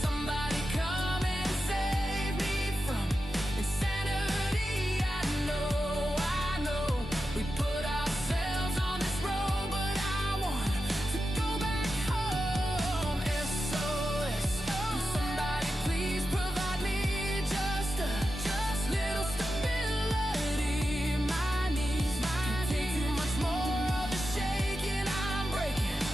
Somebody come and save me from insanity. I know, we put ourselves on this road, but I want to go back home. SOS, somebody please provide me just little stability. My knees can't take too much more of the shaking. I'm breaking.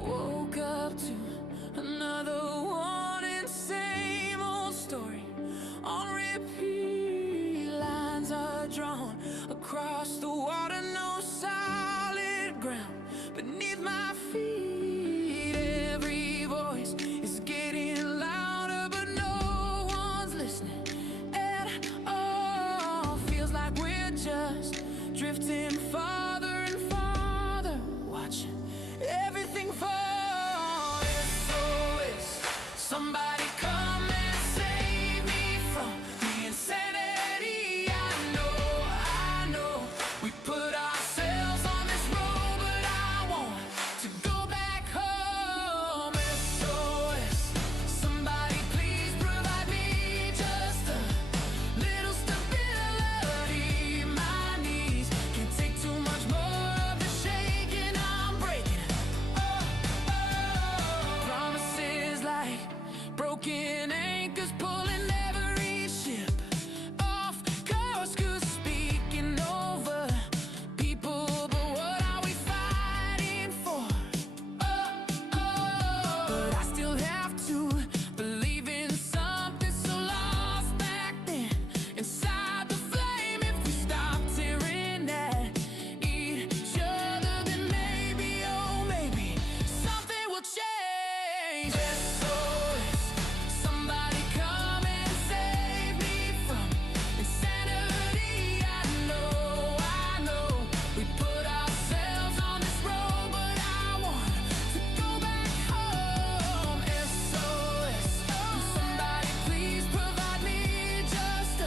Woke up to another one and same old story on repeat. Lines are drawn across the water, no solid ground beneath my feet. Every voice is getting louder, but no one's listening at all. Feels like we're just drifting farther and farther, watching everything fall. SOS, somebody come and save me from the insanity. I know, we put ourselves on this road, but I want to go back home. SOS, somebody please provide me just a little stability. My knees can't take too much more of the shaking. I'm breaking. Promises like broken anchors pulling every ship off course. 'Cause speaking over people, but what are we fighting for? But I still have to believe in something so lost back then inside the flame. If we stop tearing at each other, then maybe, oh maybe, something will change. SOS, somebody come and save me from insanity. I know, we put ourselves on this road, but I want to go back home. SOS, somebody please provide me just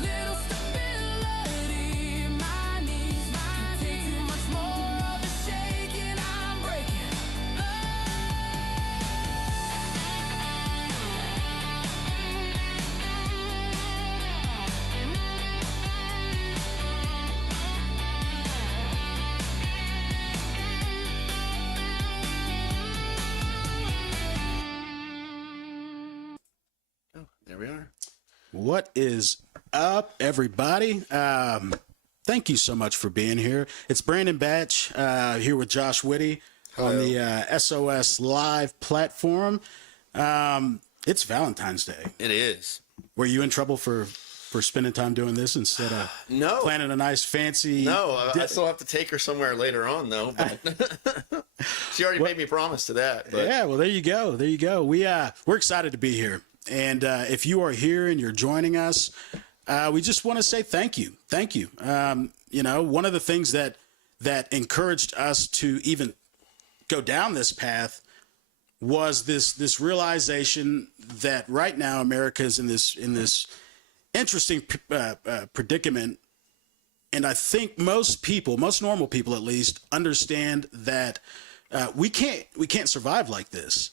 little stability. My knees can't take too much more of the shaking. I'm breaking. Oh, there we are. What is up, everybody? Thank you so much for being here. It's Brandon Batch here with Josh Whitty on the SOS Live platform. It's Valentine's Day. It is. Were you in trouble for spending time doing this instead of No. planning a nice fancy? No, I still have to take her somewhere later on, though. But she already made me promise to that. But Yeah, well, there you go. There you go. We're excited to be here. And if you are here and you're joining us, we just want to say thank you. Thank you. You know, one of the things that encouraged us to even go down this path was this realization that right now America is in this interesting predicament. And I think most normal people at least, understand that we can't survive like this.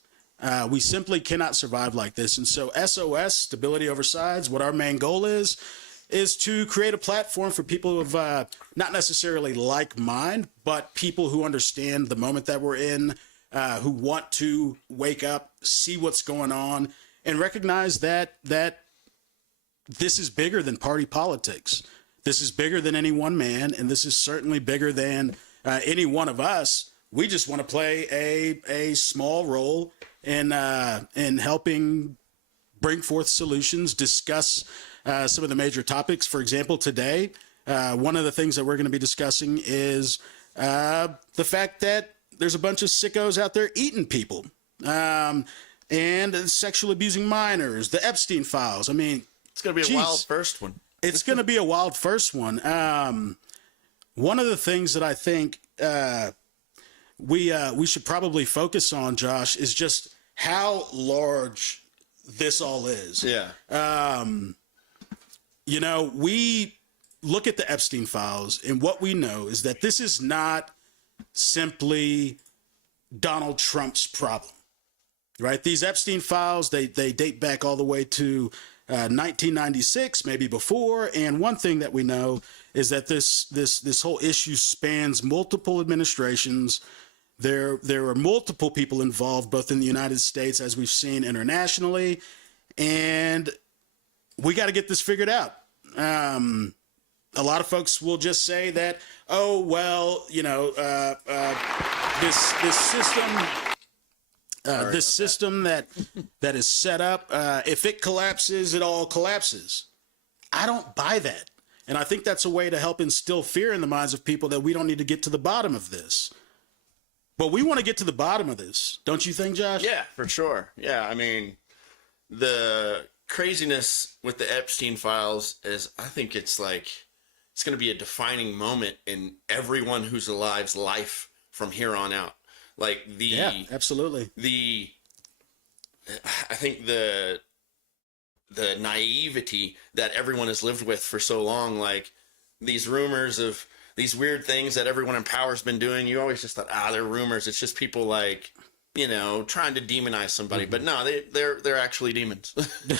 We simply cannot survive like this. And so SOS, Stability Over Sides, what our main goal is to create a platform for people who have not necessarily like mind, but people who understand the moment that we're in, who want to wake up, see what's going on, and recognize that this is bigger than party politics. This is bigger than any one man, and this is certainly bigger than any one of us. we just want to play a small role in helping bring forth solutions, discuss some of the major topics. For example, today, one of the things that we're going to be discussing is the fact that there's a bunch of sickos out there eating people, and sexually abusing minors, the Epstein files. I mean, It's going to be a wild first one. It's going to be a wild first one. One of the things that I think we should probably focus on, Josh, is just how large this all is. Yeah. You know, we look at the Epstein files, and what we know is that this is not simply Donald Trump's problem, right? These Epstein files, they date back all the way to 1996, maybe before. And one thing that we know is that this whole issue spans multiple administrations. There are multiple people involved, both in the United States, as we've seen internationally, and we got to get this figured out. A lot of folks will just say that, oh, well, you know, this system that is set up, if it collapses, it all collapses. I don't buy that. And I think that's a way to help instill fear in the minds of people that we don't need to get to the bottom of this. But we want to get to the bottom of this. Don't you think, Josh? Yeah, for sure. Yeah, I mean, the craziness with the Epstein files is, I think it's like, it's going to be a defining moment in everyone who's alive's life from here on out. Like yeah, absolutely. I think the naivety that everyone has lived with for so long, like these rumors of these weird things that everyone in power's been doing, you always just thought, they're rumors. It's just people like, you know, trying to demonize somebody. Mm-hmm. But no, they're actually demons.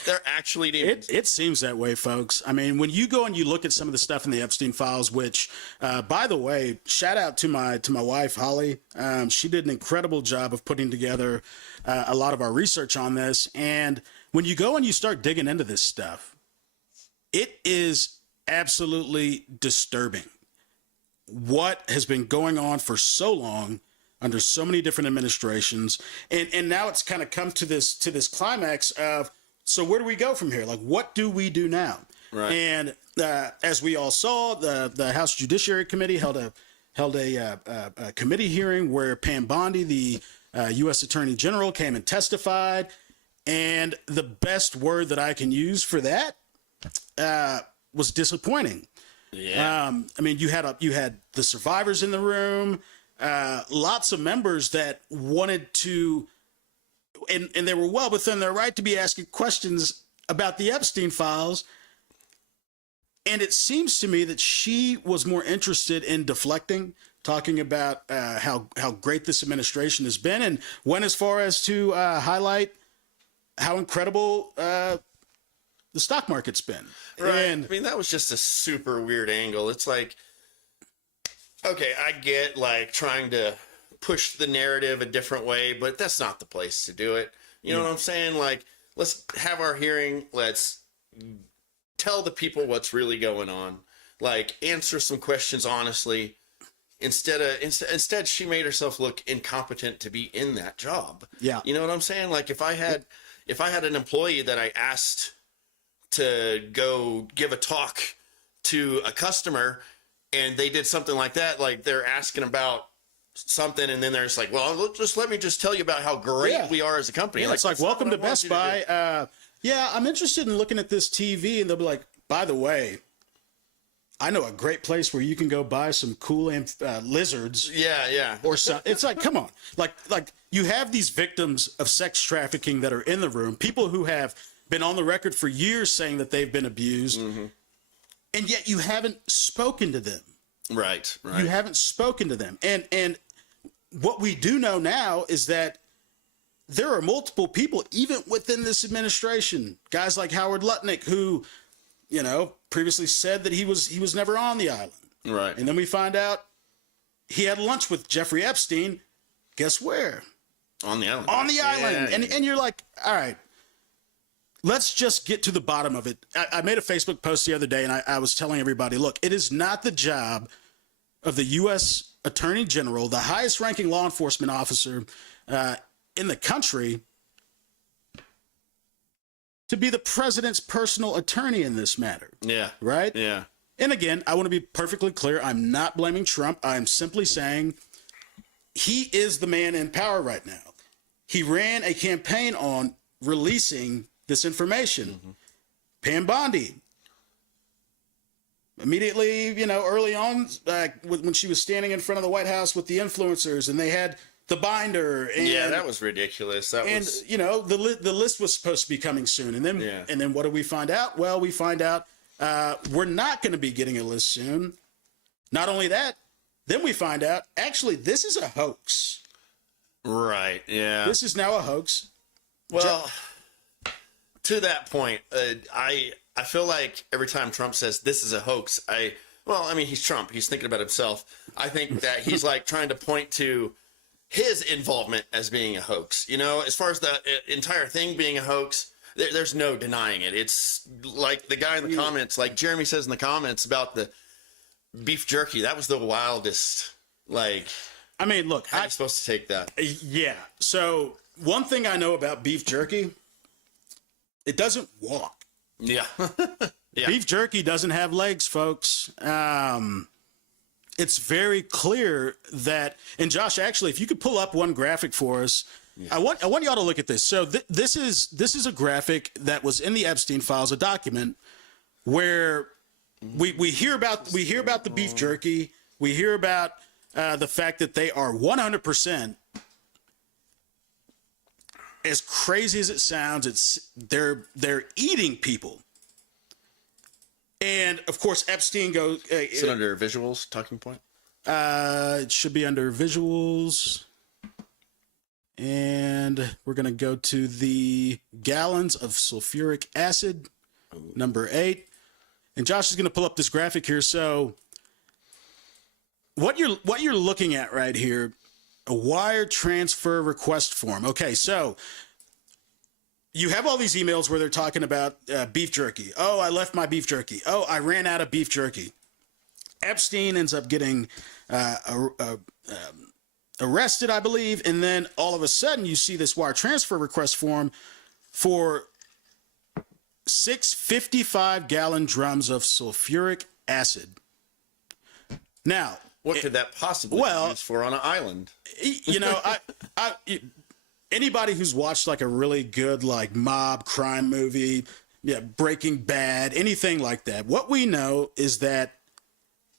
They're actually demons. It seems that way, folks. I mean, when you go and you look at some of the stuff in the Epstein files, which, by the way, shout out to my wife, Holly. She did an incredible job of putting together a lot of our research on this. And when you go and you start digging into this stuff, it is absolutely disturbing what has been going on for so long under so many different administrations. And now it's kind of come to this climax of, so where do we go from here? Like, what do we do now? Right. And as we all saw, the House Judiciary Committee held a committee hearing where Pam Bondi, the U.S. Attorney General, came and testified. And the best word that I can use for that was disappointing. Yeah. I mean, you had the survivors in the room, lots of members that wanted to, and they were well within their right to be asking questions about the Epstein files. And it seems to me that she was more interested in deflecting, talking about how great this administration has been, and went as far as to highlight how incredible the stock market's been. Right. And I mean, that was just a super weird angle. It's like, okay, I get like trying to push the narrative a different way, but that's not the place to do it. You know what I'm saying? Like, let's have our hearing. Let's tell the people what's really going on. Like, answer some questions honestly. Instead, she made herself look incompetent to be in that job. Yeah. You know what I'm saying? Like, if I had an employee that I asked to go give a talk to a customer and they did something like that, like they're asking about something and then they're just like, well, let me tell you about how great we are as a company. Yeah, it's like, welcome to Best Buy. Yeah, I'm interested in looking at this TV. And they'll be like, by the way, I know a great place where you can go buy some cool lizards. Yeah. Or something. It's like, come on. Like you have these victims of sex trafficking that are in the room, people who have been on the record for years saying that they've been abused, and yet you haven't spoken to them. Right. You haven't spoken to them. And what we do know now is that there are multiple people, even within this administration, guys like Howard Lutnick, who, you know, previously said that he was never on the island. Right. And then we find out he had lunch with Jeffrey Epstein. Guess where? On the island. On the island. Yeah. And you're like, all right, let's just get to the bottom of it. I made a Facebook post the other day, and I was telling everybody, look, it is not the job of the U.S. attorney general, the highest ranking law enforcement officer in the country, to be the president's personal attorney in this matter. Yeah. Right? Yeah. And again, I want to be perfectly clear. I'm not blaming Trump. I'm simply saying he is the man in power right now. He ran a campaign on releasing this information. Mm-hmm. Pam Bondi, immediately, early on, when she was standing in front of the White House with the influencers, and they had the binder. And, yeah, that was ridiculous. The list was supposed to be coming soon. And then what did we find out? Well, we find out we're not going to be getting a list soon. Not only that, then we find out, actually, this is a hoax. Right, yeah. This is now a hoax. Well, to that point, I feel like every time Trump says this is a hoax, he's Trump. He's thinking about himself. I think that he's like trying to point to his involvement as being a hoax. As far as the entire thing being a hoax, there's no denying it. It's like the guy in the comments, like Jeremy says in the comments about the beef jerky. That was the wildest. Like, look, how are you supposed to take that? Yeah. So one thing I know about beef jerky, it doesn't walk. Yeah. Yeah. Beef jerky doesn't have legs, folks. It's very clear that, and Josh, actually, if you could pull up one graphic for us, I want y'all to look at this. So this is a graphic that was in the Epstein files, a document where we hear about the beef jerky, we hear about the fact that they are 100%. As crazy as it sounds, they're eating people. And of course, Epstein goes. Is it under visuals, talking point? It should be under visuals. And we're going to go to the gallons of sulfuric acid, number 8. And Josh is going to pull up this graphic here. So what you're looking at right here, a wire transfer request form. Okay, so you have all these emails where they're talking about beef jerky. Oh, I left my beef jerky. Oh, I ran out of beef jerky. Epstein ends up getting arrested, I believe. And then all of a sudden you see this wire transfer request form for 6 55-gallon drums of sulfuric acid. Now, what could that possibly be used for on an island? Anybody who's watched like a really good like mob crime movie, Breaking Bad, anything like that, what we know is that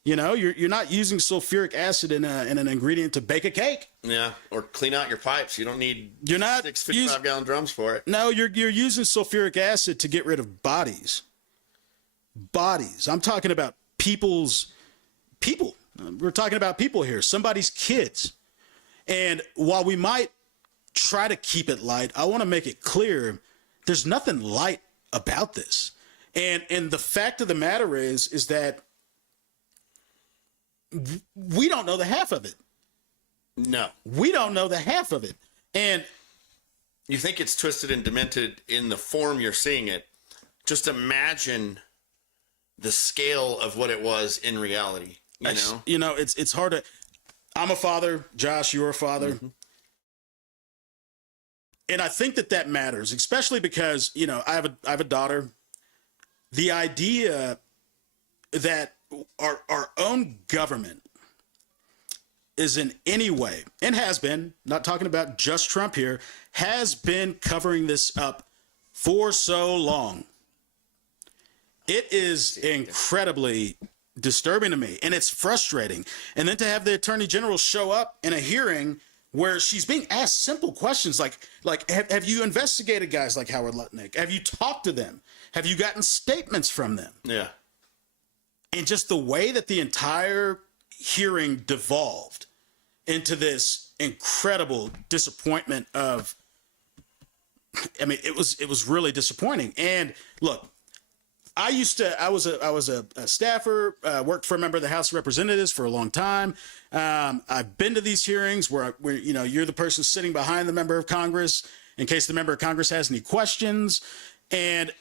you're not using sulfuric acid in an ingredient to bake a cake. Yeah, or clean out your pipes. You don't need 6 55 55-gallon drums for it. No, you're using sulfuric acid to get rid of bodies. Bodies. I'm talking about people. We're talking about people here. Somebody's kids. And while we might try to keep it light, I want to make it clear there's nothing light about this. And the fact of the matter is that we don't know the half of it. No. We don't know the half of it. And you think it's twisted and demented in the form you're seeing it. Just imagine the scale of what it was in reality. It's hard to. I'm a father, Josh, you're a father. Mm-hmm. And I think that matters, especially because, I have a daughter. The idea that our own government is in any way, and has been, not talking about just Trump here, has been covering this up for so long. It is incredibly disturbing to me, and it's frustrating. And then to have the attorney general show up in a hearing where she's being asked simple questions like have you investigated guys like Howard Lutnick? Have you talked to them? Have you gotten statements from them? Yeah. And just the way that the entire hearing devolved into this incredible disappointment of, it was really disappointing. And look, I was a staffer, worked for a member of the House of Representatives for a long time. I've been to these hearings where you're the person sitting behind the member of Congress in case the member of Congress has any questions. And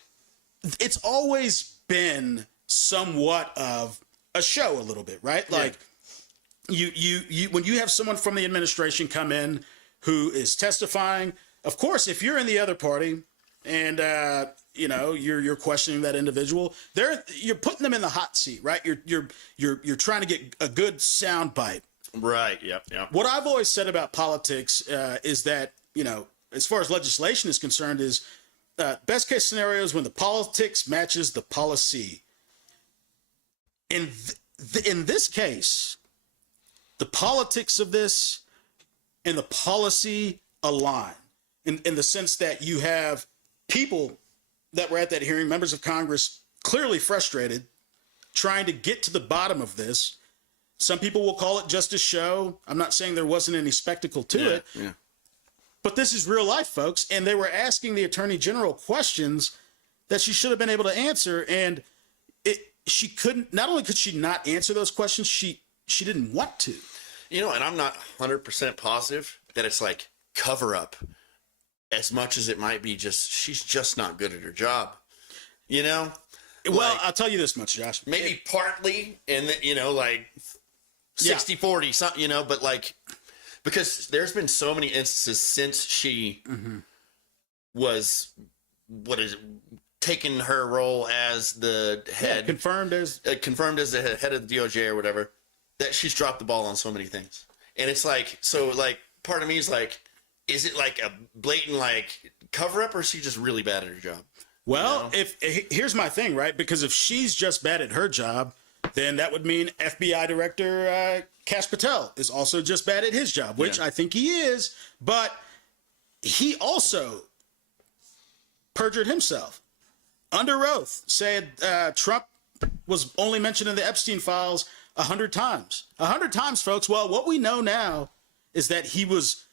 it's always been somewhat of a show a little bit, right? Like you when you have someone from the administration come in who is testifying, of course, if you're in the other party and you're questioning that individual, you're putting them in the hot seat, right? You're trying to get a good sound bite. Right. Yep. What I've always said about politics is that, as far as legislation is concerned, is best case scenario is when the politics matches the policy. In this case, the politics of this and the policy align in the sense that you have people that were at that hearing, members of Congress, clearly frustrated, trying to get to the bottom of this. Some people will call it just a show. I'm not saying there wasn't any spectacle to it, but this is real life, folks. And they were asking the Attorney General questions that she should have been able to answer. And she couldn't, not only could she not answer those questions, she didn't want to. And I'm not 100% positive that it's like cover up as much as it might be she's just not good at her job. Well, I'll tell you this much, Josh. Maybe partly, and like 60-40, something, but like, because there's been so many instances since she was, taking her role as the head, confirmed as the head of the DOJ or whatever, that she's dropped the ball on so many things. And it's like, so like, part of me is like, is it like a blatant like cover up, or is she just really bad at her job? Well, here's my thing, right? Because if she's just bad at her job, then that would mean FBI Director Kash Patel is also just bad at his job, which I think he is. But he also perjured himself under oath, said Trump was only mentioned in the Epstein files 100 times. 100 times, folks. Well, what we know now is that he was.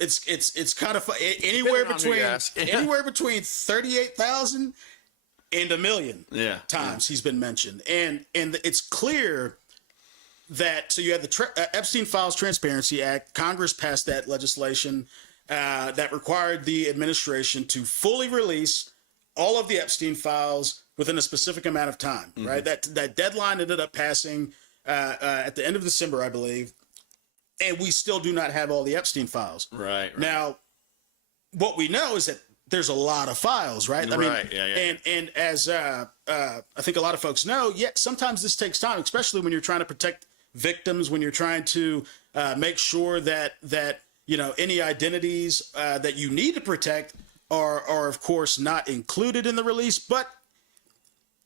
It's kind of anywhere between 38,000 and 1 million times he's been mentioned, and it's clear that, so you have the Epstein Files Transparency Act. Congress passed that legislation that required the administration to fully release all of the Epstein files within a specific amount of time. Right, that deadline ended up passing at the end of December, I believe. And we still do not have all the Epstein files. Right. Now, what we know is that there's a lot of files, right? I mean, And as I think a lot of folks know, sometimes this takes time, especially when you're trying to protect victims, when you're trying to make sure that any identities that you need to protect are of course not included in the release. But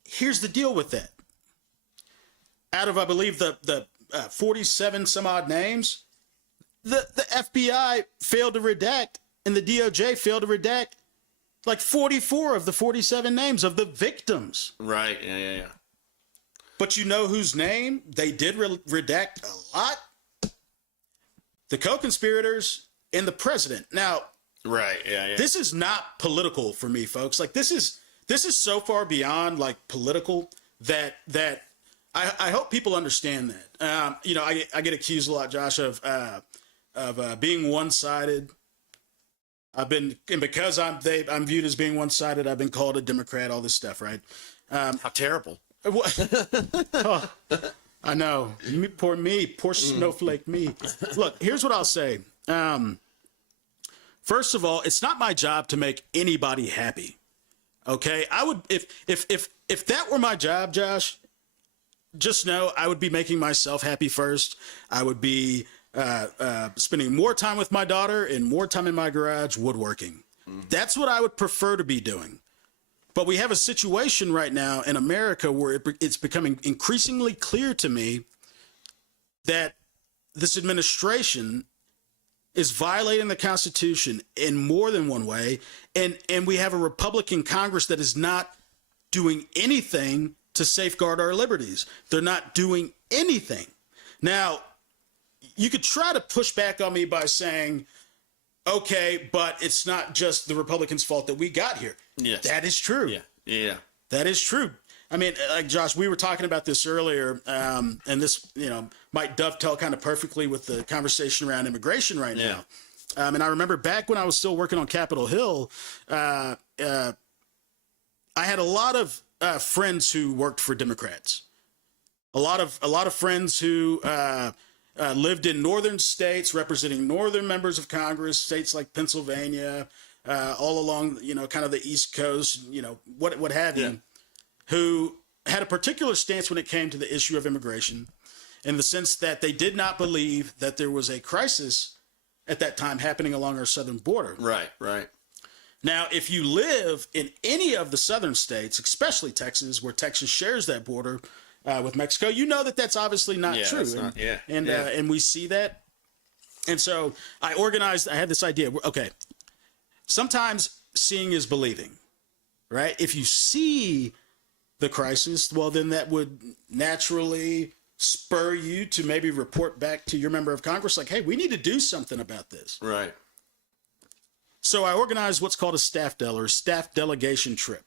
here's the deal with that. Out of, I believe, the 47 some odd names, the FBI failed to redact and the DOJ failed to redact like 44 of the 47 names of the victims. Right. Yeah. But you know whose name they did redact a lot? The co-conspirators and the president. Now, this is not political for me, folks. Like this is so far beyond like political that I hope people understand that. I get accused a lot, Josh, of being one-sided. Because I'm viewed as being one-sided, I've been called a Democrat, all this stuff, right? How terrible. I know. Poor snowflake me. Look, here's what I'll say. First of all, it's not my job to make anybody happy. Okay? I would, if that were my job, Josh, just know I would be making myself happy first. I would be spending more time with my daughter and more time in my garage woodworking. That's what I would prefer to be doing. But we have a situation right now in America where it's becoming increasingly clear to me that this administration is violating the Constitution in more than one way. And we have a Republican Congress that is not doing anything to safeguard our liberties. They're not doing anything. Now, you could try to push back on me by saying, okay, but it's not just the Republicans' fault that we got here. Yes. That is true. Yeah. That is true. I mean, like Josh, we were talking about this earlier, and this, might dovetail kind of perfectly with the conversation around immigration right now. And I remember back when I was still working on Capitol Hill, I had a lot of friends who worked for Democrats. A lot of friends who lived in northern states, representing northern members of Congress, states like Pennsylvania, all along, kind of the East Coast, what have you, who had a particular stance when it came to the issue of immigration, in the sense that they did not believe that there was a crisis at that time happening along our southern border. Right, right. Now, if you live in any of the southern states, especially Texas, where Texas shares that border with Mexico, you know that that's obviously not true. That's not, and we see that. And so I had this idea. Okay, sometimes seeing is believing, right? If you see the crisis, well, then that would naturally spur you to maybe report back to your member of Congress like, hey, we need to do something about this. Right. So I organized what's called a staff delegation trip.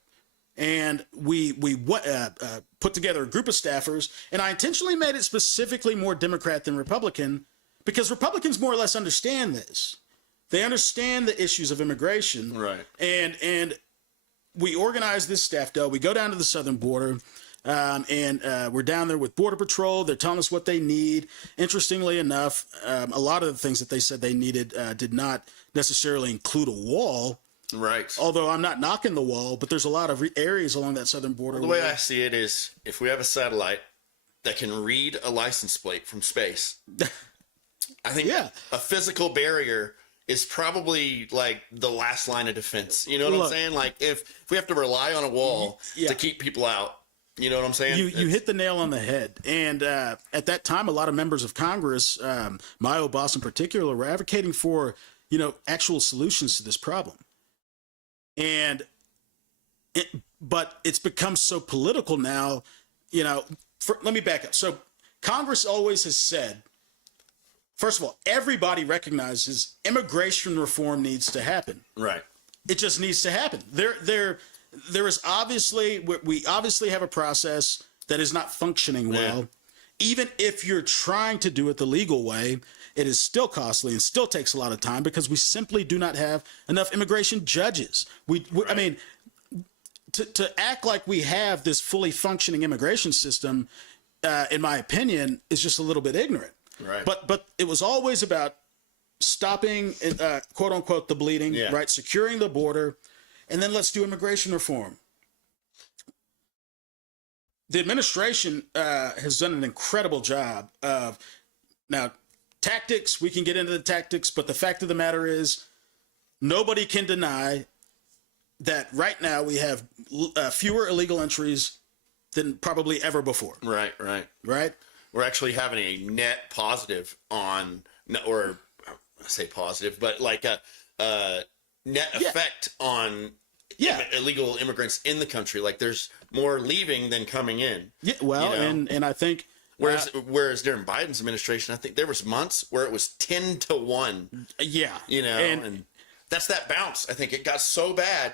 And we put together a group of staffers, and I intentionally made it specifically more Democrat than Republican, because Republicans more or less understand this. They understand the issues of immigration. Right. And we organized this staff dele. We go down to the southern border. And we're down there with Border Patrol. They're telling us what they need. Interestingly enough, a lot of the things that they said they needed did not necessarily include a wall. Right. Although I'm not knocking the wall, but there's a lot of areas along that southern border. Well, the way I see it is, if we have a satellite that can read a license plate from space, I think a physical barrier is probably like the last line of defense. You know what I'm saying? Like if we have to rely on a wall to keep people out. You know what I'm saying? You hit the nail on the head. And at that time, a lot of members of Congress, my old boss in particular, were advocating for, actual solutions to this problem. But it's become so political now, let me back up. So Congress always has said, first of all, everybody recognizes immigration reform needs to happen. Right. It just needs to happen. There is we obviously have a process that is not functioning well. Yeah. Even if you're trying to do it the legal way, it is still costly and still takes a lot of time because we simply do not have enough immigration judges. I mean, to act like we have this fully functioning immigration system, in my opinion, is just a little bit ignorant. Right. But it was always about stopping, quote unquote, the bleeding, right? Securing the border. And then let's do immigration reform. The administration has done an incredible job of, now, tactics, we can get into the tactics, but the fact of the matter is nobody can deny that right now we have fewer illegal entries than probably ever before. Right. We're actually having a net positive or I say positive, but like a net effect on illegal immigrants in the country. Like there's more leaving than coming in. Yeah, well, and I think whereas during Biden's administration, I think there was months where it was 10-1. Yeah, and that's that bounce. I think it got so bad.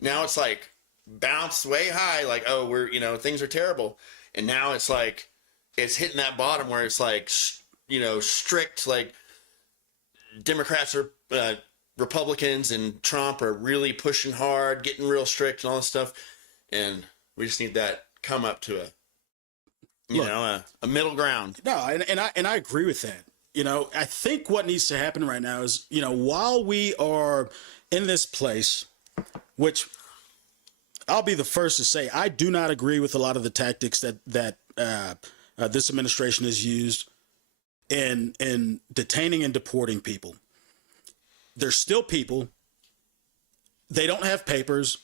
Now it's like bounce way high. Like, oh, we're things are terrible, and now it's like it's hitting that bottom where it's like strict. Like Democrats are. Republicans and Trump are really pushing hard, getting real strict and all this stuff. And we just need that come up to a middle ground. No, and I agree with that. I think what needs to happen right now is, while we are in this place, which I'll be the first to say, I do not agree with a lot of the tactics that this administration has used in detaining and deporting people. There's still people. They don't have papers.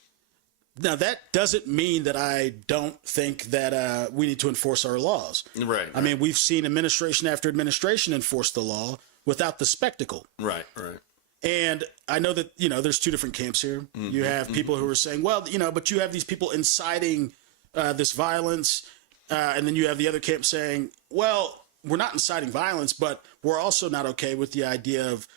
Now, that doesn't mean that I don't think that we need to enforce our laws. Right. I mean, we've seen administration after administration enforce the law without the spectacle. Right. And I know that, there's two different camps here. Mm-hmm, you have people who are saying, well, but you have these people inciting this violence. And then you have the other camp saying, well, we're not inciting violence, but we're also not okay with the idea of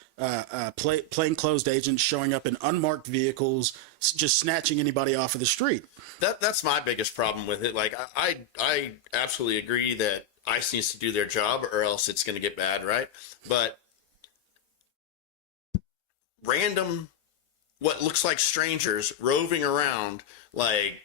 plainclothes agents showing up in unmarked vehicles, just snatching anybody off of the street. That's my biggest problem with it. Like, I absolutely agree that ICE needs to do their job, or else it's going to get bad, right? But random, what looks like strangers roving around, like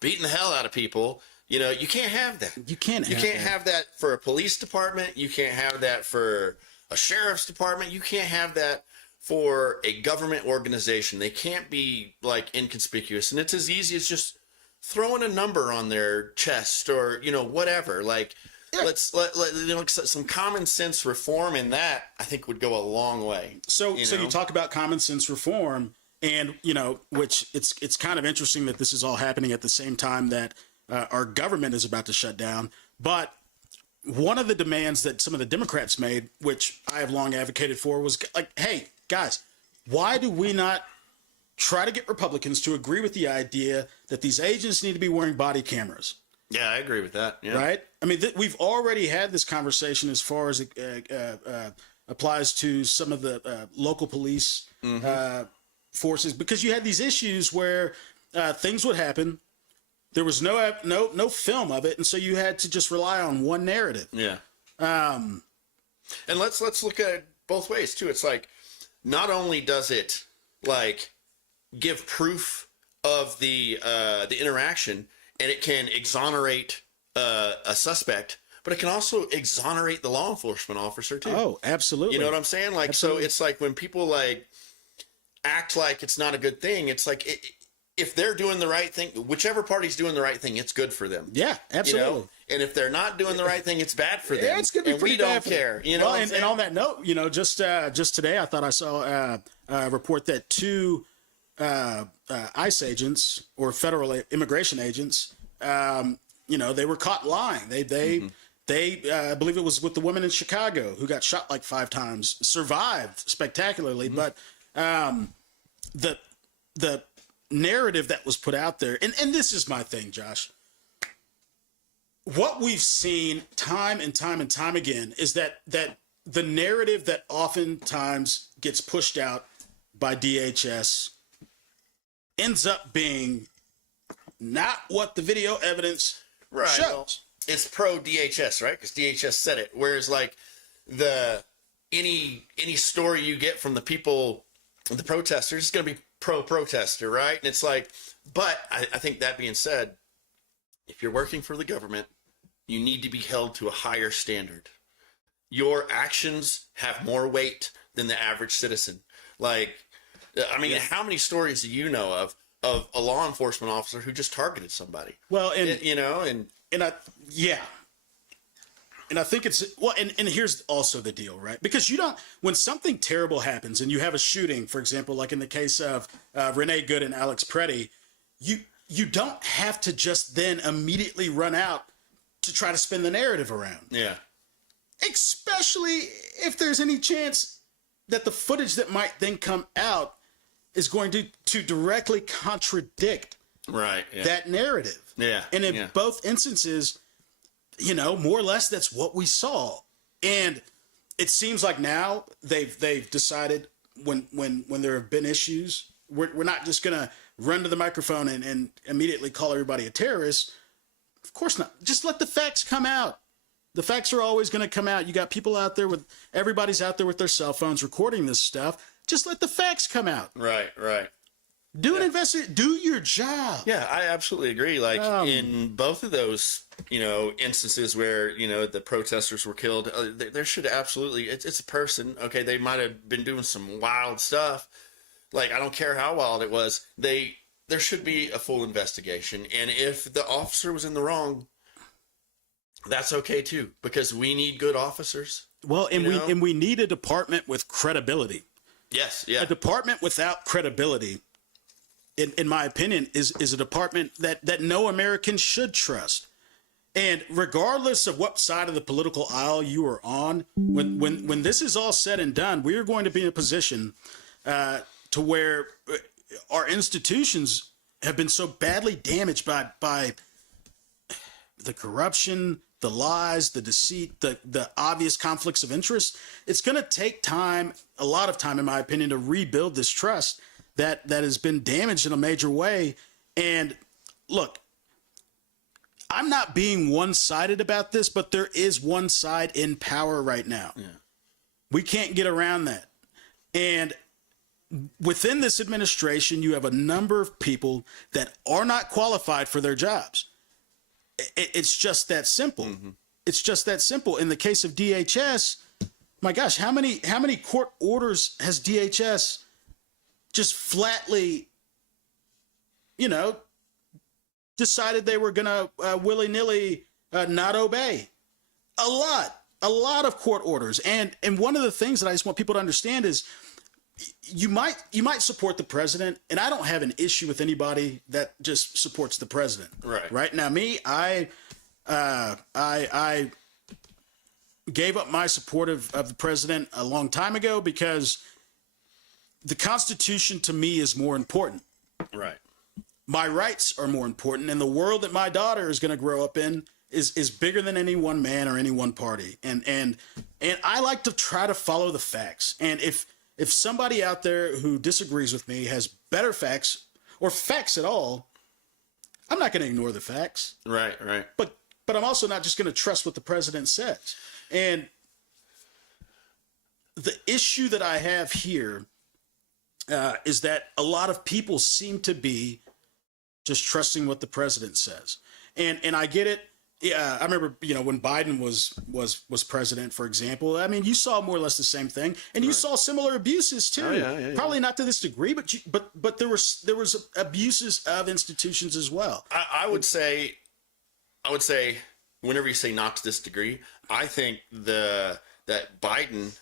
beating the hell out of people, You know, you can't have that. You can't have that for a police department. You can't have that for a sheriff's department. You can't have that for a government organization. They can't be like inconspicuous. And it's as easy as just throwing a number on their chest or, you know, whatever. Like, let's let you know, some common sense reform in that, I think, would go a long way. So you talk about common sense reform, and, you know, which it's kind of interesting that this is all happening at the same time that our government is about to shut down. But one of the demands that some of the Democrats made, which I have long advocated for, was like, hey, guys, why do we not try to get Republicans to agree with the idea that these agents need to be wearing body cameras? Yeah, I agree with that. Yeah. Right? I mean, we've already had this conversation as far as it applies to some of the local police forces, because you had these issues where things would happen. There was no film of it, and so you had to just rely on one narrative. Yeah. And let's look at it both ways too. It's like, not only does it like give proof of the interaction, and it can exonerate a suspect, but it can also exonerate the law enforcement officer too. Oh, absolutely. You know what I'm saying? Like, absolutely. So it's like when people like act like it's not a good thing, it's like if they're doing the right thing, whichever party's doing the right thing, it's good for them. Yeah, absolutely. You know? And if they're not doing the right thing, it's bad for them. Yeah, it's gonna be and pretty we don't bad for care. them. You know. Well, and on that note, you know, just today, I thought I saw a report that two ICE agents or federal immigration agents, you know, they were caught lying. They I believe it was with the woman in Chicago who got shot like 5 times, survived spectacularly, but the narrative that was put out there, and this is my thing, Josh. What we've seen time and time and time again is that the narrative that oftentimes gets pushed out by DHS ends up being not what the video evidence shows. Well, it's pro DHS, right? Because DHS said it. Whereas like any story you get from the people, the protesters, is going to be pro protester, right? And it's like, but I think that being said, if you're working for the government, you need to be held to a higher standard. Your actions have more weight than the average citizen. Like, I mean, how many stories do you know of a law enforcement officer who just targeted somebody? Well, and you know, and I think it's, well, and here's also the deal, right? Because you don't, when something terrible happens and you have a shooting, for example, like in the case of Renee Good and Alex Preddy, you don't have to just then immediately run out to try to spin the narrative around. yeah, Especially if there's any chance that the footage that might then come out is going to directly contradict right, that narrative. Yeah, And in both instances, you know, more or less that's what we saw. And it seems like now they've decided when there have been issues, we're not just going to run to the microphone and immediately call everybody a terrorist. Of course not. Just let the facts come out. The facts are always going to come out. You got people out there everybody's out there with their cell phones recording this stuff. Just let the facts come out. right. Do an investigation. Do your job. Yeah, I absolutely agree. Like in both of those, you know, instances where, you know, the protesters were killed, there should absolutely, it's a person. Okay, they might have been doing some wild stuff. Like, I don't care how wild it was. There should be a full investigation. And if the officer was in the wrong, that's okay too, because we need good officers. Well, and we need a department with credibility. Yes, yeah. A department without credibility, in my opinion, is a department that no American should trust. And regardless of what side of the political aisle you are on, when this is all said and done, we are going to be in a position to where our institutions have been so badly damaged by the corruption, the lies, the deceit, the obvious conflicts of interest. It's going to take time, a lot of time, in my opinion, to rebuild this trust that has been damaged in a major way. And look, I'm not being one-sided about this, but there is one side in power right now. Yeah. We can't get around that. And within this administration, you have a number of people that are not qualified for their jobs. It's just that simple. It's just that simple. In the case of DHS, my gosh, how many court orders has DHS just flatly, decided they were going to willy-nilly not obey? A lot of court orders. And one of the things that I just want people to understand is you might support the president, and I don't have an issue with anybody that just supports the president. Right now, me, I gave up my support of the president a long time ago because the Constitution to me is more important. Right. My rights are more important, and the world that my daughter is going to grow up in is bigger than any one man or any one party. And I like to try to follow the facts. And if somebody out there who disagrees with me has better facts or facts at all, I'm not going to ignore the facts. Right. But I'm also not just going to trust what the president says. And the issue that I have here is that a lot of people seem to be just trusting what the president says. And I get it. Yeah, I remember, when Biden was president, for example. I mean, you saw more or less the same thing, and you saw similar abuses too. Oh, yeah. Probably not to this degree, but there was abuses of institutions as well. I would say, whenever you say not to this degree, I think that Biden,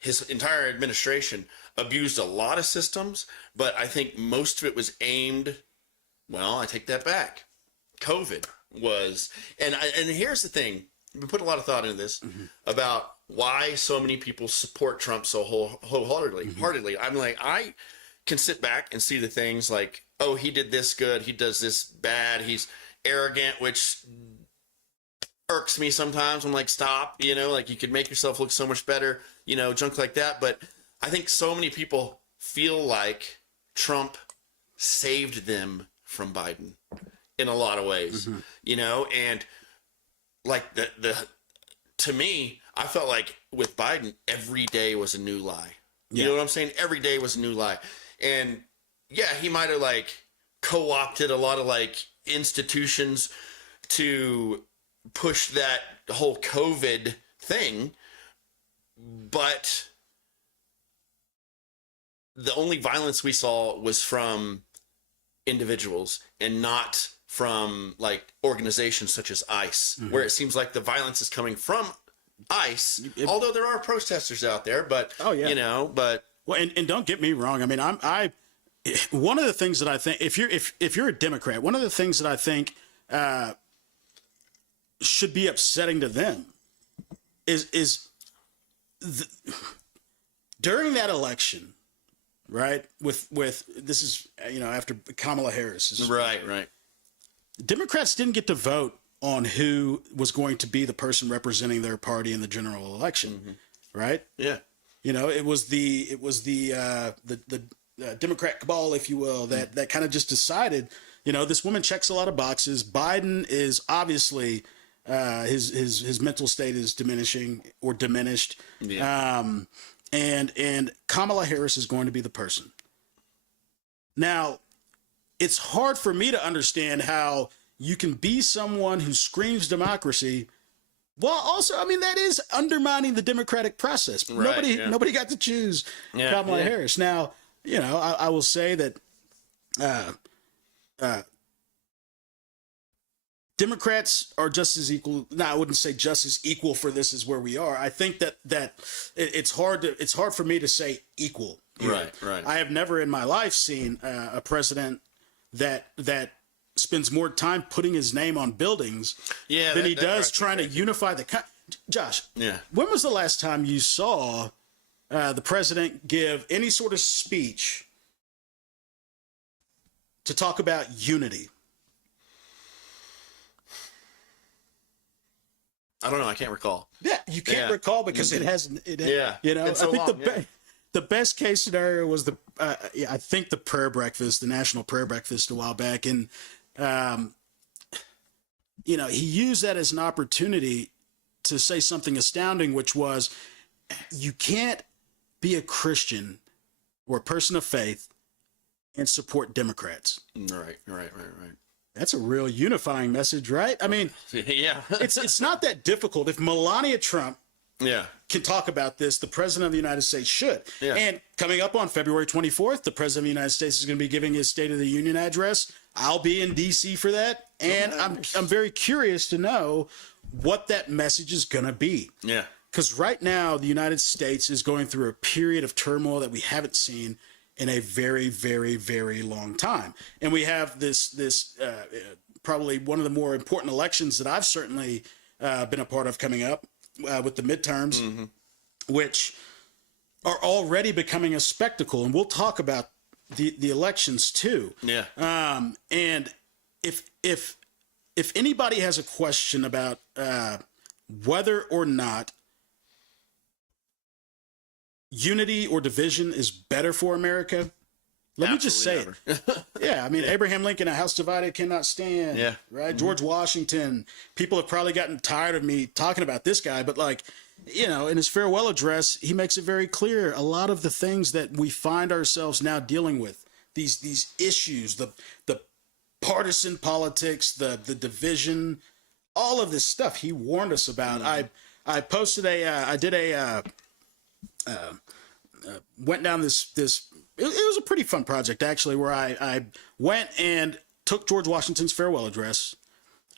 his entire administration, abused a lot of systems, but I think most of it was aimed. Well, I take that back. COVID was, and here's the thing: we put a lot of thought into this about why so many people support Trump so wholeheartedly. I'm like, I can sit back and see the things like, oh, he did this good, he does this bad, he's arrogant, which irks me sometimes. I'm like, stop, like you could make yourself look so much better, junk like that. But I think so many people feel like Trump saved them from Biden in a lot of ways, and like to me, I felt like with Biden, every day was a new lie. You know what I'm saying? Every day was a new lie. And yeah, he might have like co-opted a lot of like institutions to push that whole COVID thing, but the only violence we saw was from individuals and not from like organizations such as ICE, where it seems like the violence is coming from ICE, although there are protesters out there, but but well, and don't get me wrong. I mean, one of the things that I think, if you're a Democrat, one of the things that I think should be upsetting to them is during that election, right? With this is after Kamala Harris is right. Democrats didn't get to vote on who was going to be the person representing their party in the general election, right? Yeah. It was the Democrat cabal, if you will, that kind of just decided, this woman checks a lot of boxes. Biden is obviously his mental state is diminished. Yeah. And Kamala Harris is going to be the person. Now, it's hard for me to understand how you can be someone who screams democracy while also, that is undermining the democratic process. Right, nobody got to choose Kamala Harris. Now, I will say that Democrats are just as equal. No, I wouldn't say just as equal for this as where we are. I think that it's hard for me to say equal. Right. I have never in my life seen a president that spends more time putting his name on buildings than he does trying to unify the country. Josh, when was the last time you saw the president give any sort of speech to talk about unity? I don't know. I can't recall. Yeah, you can't recall because it hasn't. So I think the best case scenario was I think the prayer breakfast, the national prayer breakfast a while back, and he used that as an opportunity to say something astounding, which was, you can't be a Christian or a person of faith and support Democrats. Right. That's a real unifying message, right? I mean, Yeah. it's not that difficult. If Melania Trump Yeah. can talk about this, the president of the United States should. Yeah. And coming up on February 24th, the president of the United States is going to be giving his State of the Union address. I'll be in D.C. for that, and I'm very curious to know what that message is going to be. Yeah. Because right now, the United States is going through a period of turmoil that we haven't seen in a very, very, very long time. And we have this probably one of the more important elections that I've certainly been a part of coming up with the midterms, which are already becoming a spectacle. And we'll talk about the elections too. Yeah. And if anybody has a question about whether or not unity or division is better for America, let me just say it. Yeah, I mean, Abraham Lincoln, a house divided cannot stand. Yeah. Right? George Washington. People have probably gotten tired of me talking about this guy, but like, you know, in his farewell address, he makes it very clear a lot of the things that we find ourselves now dealing with, these issues, the partisan politics, the division, all of this stuff he warned us about. I posted went down this it was a pretty fun project actually, where I went and took George Washington's farewell address.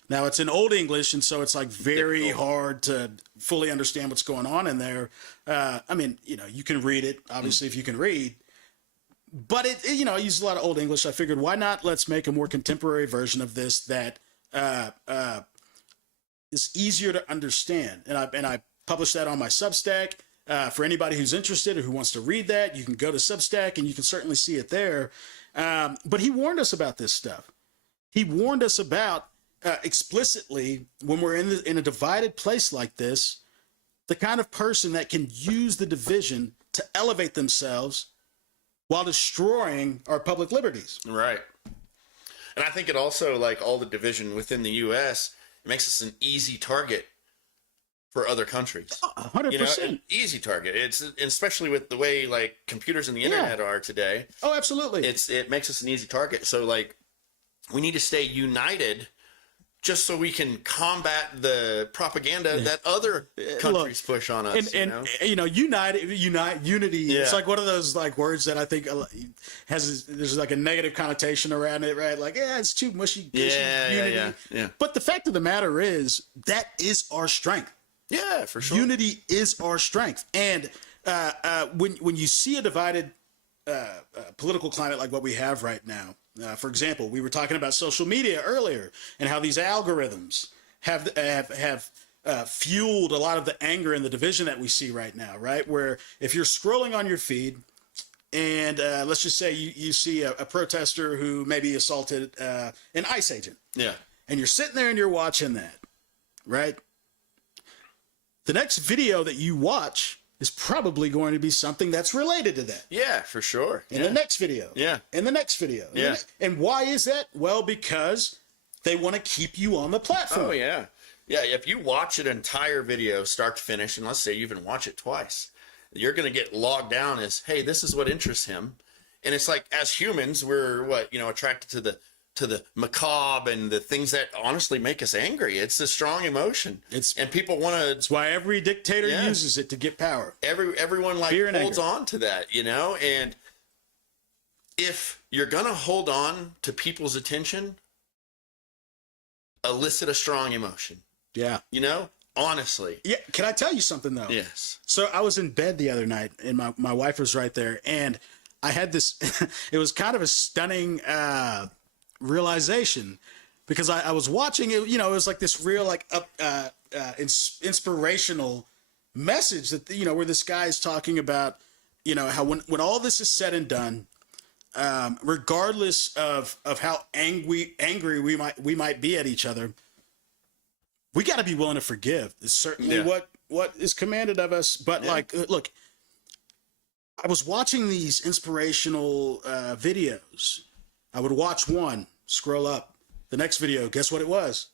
Now it's in Old English, and so it's like very hard to fully understand what's going on in there. I mean, you know, you can read it obviously if you can read, but it you know, I use a lot of Old English. I figured, why not let's make a more contemporary version of this that is easier to understand, and I published that on my Substack. For anybody who's interested or who wants to read that, you can go to Substack and you can certainly see it there. But he warned us about this stuff. He warned us about explicitly, when we're in a divided place like this, the kind of person that can use the division to elevate themselves while destroying our public liberties. Right. And I think it also, like all the division within the U.S., it makes us an easy target for other countries. 100%. You know, an easy target. It's especially with the way like computers and the internet are today. Oh, absolutely. It makes us an easy target. So like we need to stay united just so we can combat the propaganda that other countries push on us. And you know, unity. Yeah. It's like one of those like words that I think there's like a negative connotation around it, right? Like, yeah, it's too mushy. Unity. Yeah. But the fact of the matter is that is our strength. Yeah, for sure. Unity is our strength. And when you see a divided political climate like what we have right now, for example, we were talking about social media earlier and how these algorithms have fueled a lot of the anger and the division that we see right now, right? Where if you're scrolling on your feed and let's just say you see a protester who maybe assaulted an ICE agent. Yeah. And you're sitting there and you're watching that, right? The next video that you watch is probably going to be something that's related to that. Yeah, for sure. In the next video. Yeah. In the next video. Yeah. And why is that? Well, because they want to keep you on the platform. Oh, yeah. Yeah, if you watch an entire video start to finish, and let's say you even watch it twice, you're going to get logged down as, hey, this is what interests him. And it's like, as humans, we're attracted to the macabre and the things that honestly make us angry. It's a strong emotion. And people want to. It's why every dictator uses it to get power. Everyone like holds on to that, you know. And if you're gonna hold on to people's attention, elicit a strong emotion. Yeah. You know, honestly. Yeah. Can I tell you something though? Yes. So I was in bed the other night, and my wife was right there, and I had this. It was kind of a stunning realization, because I was watching it, you know, it was like this real like inspirational message that, you know, where this guy is talking about, you know, how when all this is said and done, regardless of how angry we might be at each other, we got to be willing to forgive. It's certainly what is commanded of us. But like, look, I was watching these inspirational videos. I would watch one, scroll up. The next video, guess what it was?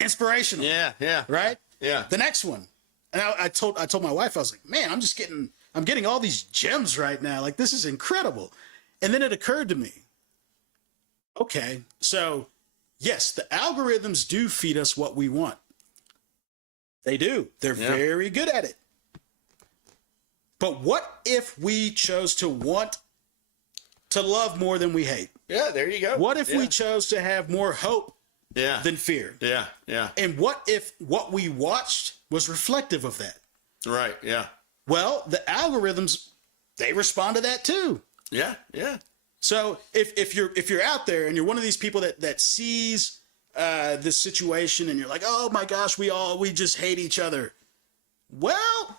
Inspirational. Yeah. Right? Yeah. The next one. And I told my wife, I was like, man, I'm getting all these gems right now. Like, this is incredible. And then it occurred to me, okay, so yes, the algorithms do feed us what we want. They do. They're very good at it. But what if we chose to want to love more than we hate? Yeah, there you go. What if we chose to have more hope than fear? Yeah, yeah. And what if what we watched was reflective of that? Right, yeah. Well, the algorithms, they respond to that too. Yeah, yeah. So if you're out there and you're one of these people that sees this situation and you're like, oh my gosh, we just hate each other. Well,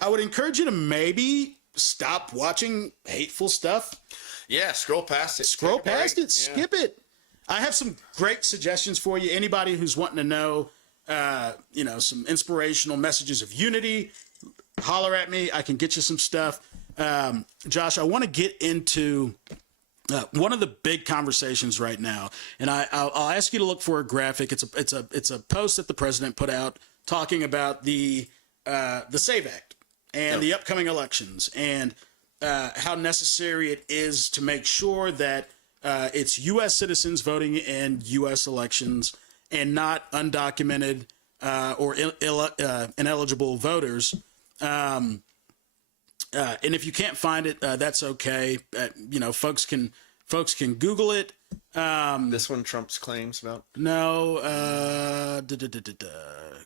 I would encourage you to maybe stop watching hateful stuff. Yeah, scroll past it. Scroll past it. Skip it. I have some great suggestions for you. Anybody who's wanting to know, some inspirational messages of unity, holler at me. I can get you some stuff. Josh, I want to get into one of the big conversations right now, and I'll ask you to look for a graphic. It's a post that the president put out talking about the SAVE Act and the upcoming elections and how necessary it is to make sure that it's U.S. citizens voting in U.S. elections and not undocumented or ineligible voters. And if you can't find it, that's okay. Folks can Google it. This one Trump's claims about? No.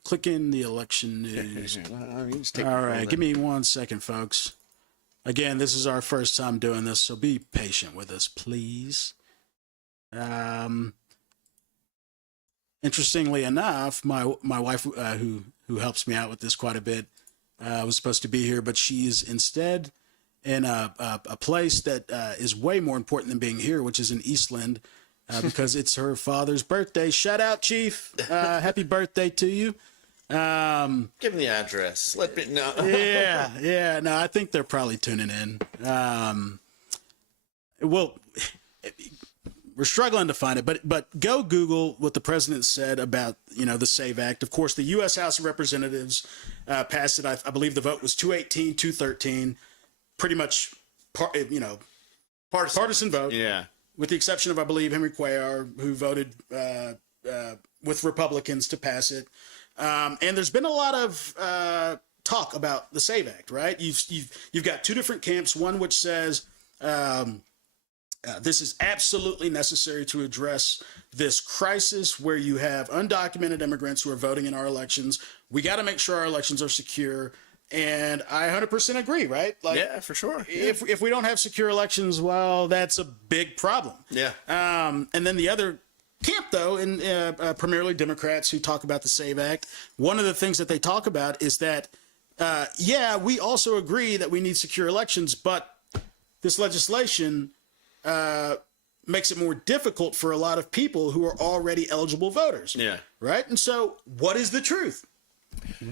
Click in the election news. All right, give me 1 second, folks. Again, this is our first time doing this, so be patient with us, please. Interestingly enough, my wife, who helps me out with this quite a bit, was supposed to be here, but she's instead in a place that is way more important than being here, which is in Eastland, because it's her father's birthday. Shout out, Chief! Happy birthday to you. Give him the address. Let me know. yeah. No, I think they're probably tuning in. Well, we're struggling to find it, but go Google what the president said about the SAVE Act. Of course, the U.S. House of Representatives passed it. I believe the vote was 218-213. Pretty much, partisan vote. Yeah. With the exception of, I believe, Henry Cuellar, who voted with Republicans to pass it. And there's been a lot of talk about the SAVE Act, right? You've got two different camps. One which says this is absolutely necessary to address this crisis where you have undocumented immigrants who are voting in our elections. We got to make sure our elections are secure. And I 100% agree, right? Like, yeah, for sure. If we don't have secure elections, well, that's a big problem. Yeah. And then the other camp, though, and primarily Democrats who talk about the SAVE Act, one of the things that they talk about is that, we also agree that we need secure elections, but this legislation makes it more difficult for a lot of people who are already eligible voters. Yeah. Right? And so what is the truth?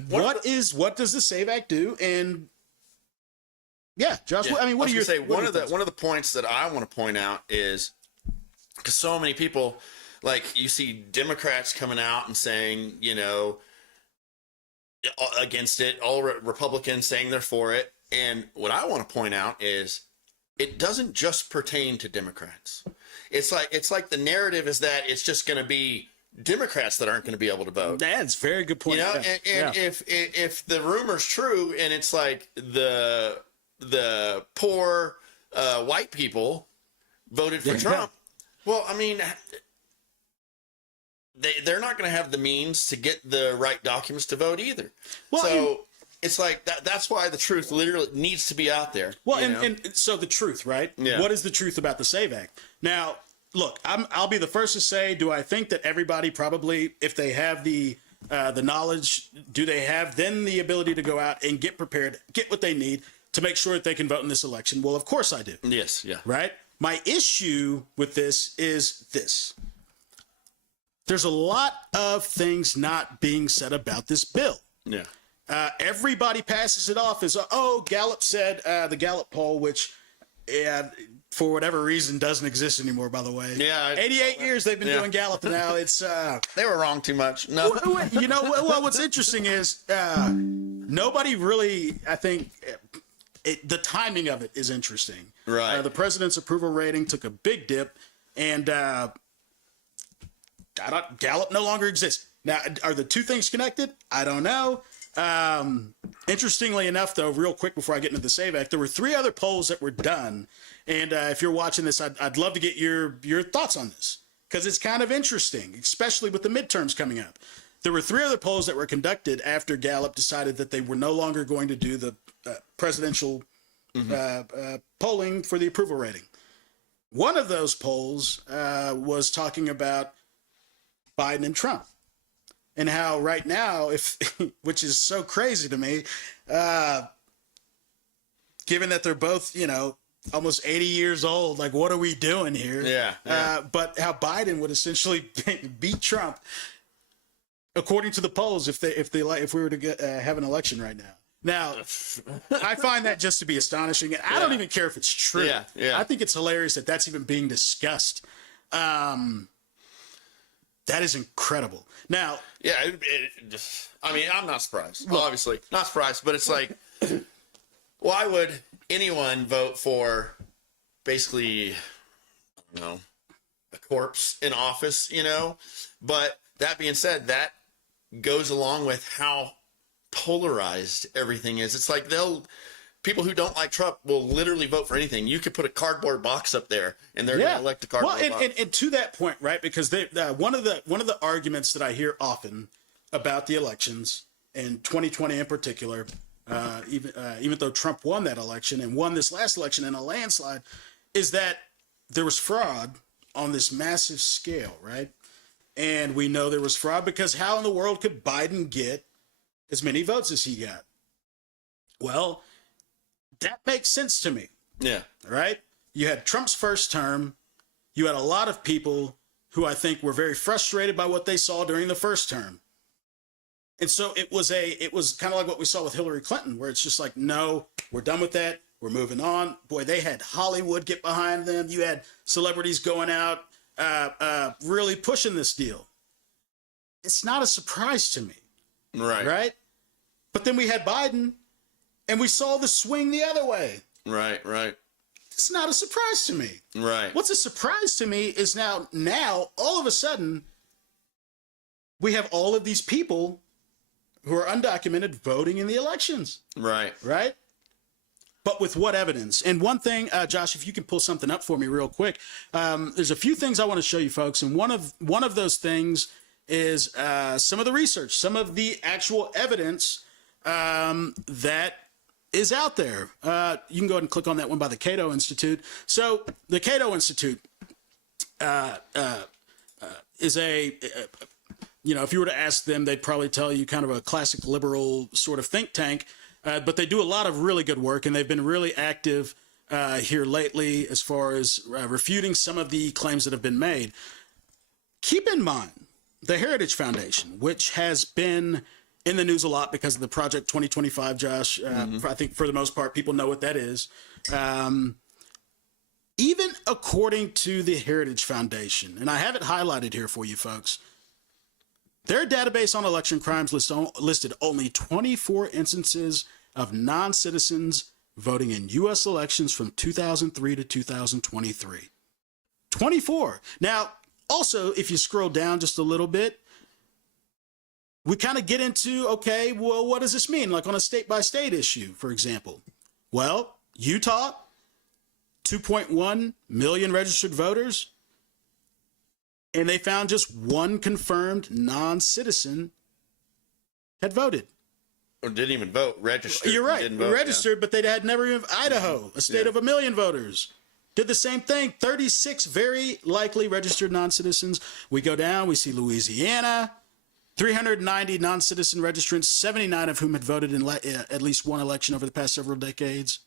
What does the SAVE Act do? And Josh, I mean, what do you say? One of the points that I want to point out is because so many people, like, you see Democrats coming out and saying, against it, all Republicans saying they're for it. And what I want to point out is it doesn't just pertain to Democrats. It's like the narrative is that it's just going to be Democrats that aren't going to be able to vote. That's a very good point. And if the rumor's true and it's like the poor white people voted for Trump, well, I mean, they're not going to have the means to get the right documents to vote either. Well, so it's like that's why the truth literally needs to be out there. Well, and so the truth, right? Yeah. What is the truth about the SAVE Act? Now, look, I'll be the first to say, do I think that everybody probably, if they have the knowledge, do they have then the ability to go out and get prepared, get what they need to make sure that they can vote in this election? Well, of course I do. Yes, yeah. Right? My issue with this is this. There's a lot of things not being said about this bill. Yeah. Everybody passes it off as, Gallup said, the Gallup poll, which for whatever reason doesn't exist anymore, by the way. Yeah. 88 years they've been doing Gallup now. It's they were wrong too much. No. Well, what's interesting is nobody really, I think, the timing of it is interesting. Right. The president's approval rating took a big dip, and Gallup no longer exists. Now, are the two things connected? I don't know. Interestingly enough, though, real quick before I get into the SAVE Act, there were 3 other polls that were done. And if you're watching this, I'd love to get your thoughts on this, because it's kind of interesting, especially with the midterms coming up. There were 3 other polls that were conducted after Gallup decided that they were no longer going to do the presidential polling for the approval rating. One of those polls was talking about Biden and Trump, and how right now, which is so crazy to me, given that they're both, almost 80 years old, like, what are we doing here? Yeah. But how Biden would essentially beat Trump, according to the polls, if we were to have an election right now. Now, I find that just to be astonishing, and I don't even care if it's true. Yeah. I think it's hilarious that that's even being discussed. That is incredible. Now, Yeah, I'm not surprised. Well, obviously, not surprised, but it's like, why would anyone vote for basically, a corpse in office, But that being said, that goes along with how polarized everything is. It's like people who don't like Trump will literally vote for anything. You could put a cardboard box up there, and they're going to elect a cardboard box. And to that point, right? Because one of the arguments that I hear often about the elections, and 2020 in particular, even though Trump won that election and won this last election in a landslide, is that there was fraud on this massive scale, right? And we know there was fraud because how in the world could Biden get as many votes as he got? Well, that makes sense to me. Yeah. Right? You had Trump's first term. You had a lot of people who I think were very frustrated by what they saw during the first term. And so it was kind of like what we saw with Hillary Clinton, where it's just like, no, we're done with that. We're moving on. Boy, they had Hollywood get behind them. You had celebrities going out, really pushing this deal. It's not a surprise to me. Right. Right? But then we had Biden, and we saw the swing the other way. Right. It's not a surprise to me. Right. What's a surprise to me is now all of a sudden, we have all of these people who are undocumented voting in the elections. Right. Right? But with what evidence? And one thing, Josh, if you can pull something up for me real quick, there's a few things I want to show you folks. And one of those things is some of the research, some of the actual evidence that is out there. You can go ahead and click on that one by the Cato Institute. So the Cato Institute is if you were to ask them, they'd probably tell you kind of a classic liberal sort of think tank. But they do a lot of really good work, and they've been really active here lately as far as refuting some of the claims that have been made. Keep in mind, the Heritage Foundation, which has been in the news a lot because of the Project 2025, Josh. I think for the most part, people know what that is. Even according to the Heritage Foundation, and I have it highlighted here for you folks, their database on election crimes listed only 24 instances of non-citizens voting in U.S. elections from 2003 to 2023. 24. Now, also, if you scroll down just a little bit, we kind of get into, okay, well, what does this mean? Like on a state-by-state issue, for example. Well, Utah, 2.1 million registered voters, and they found just one confirmed non-citizen had voted. Or didn't even vote, registered. You're right, Didn't vote, registered, but they had never even, Idaho, a state of 1 million voters, did the same thing. 36 very likely registered non-citizens. We go down, we see Louisiana, 390 non-citizen registrants, 79 of whom had voted in at least one election over the past several decades.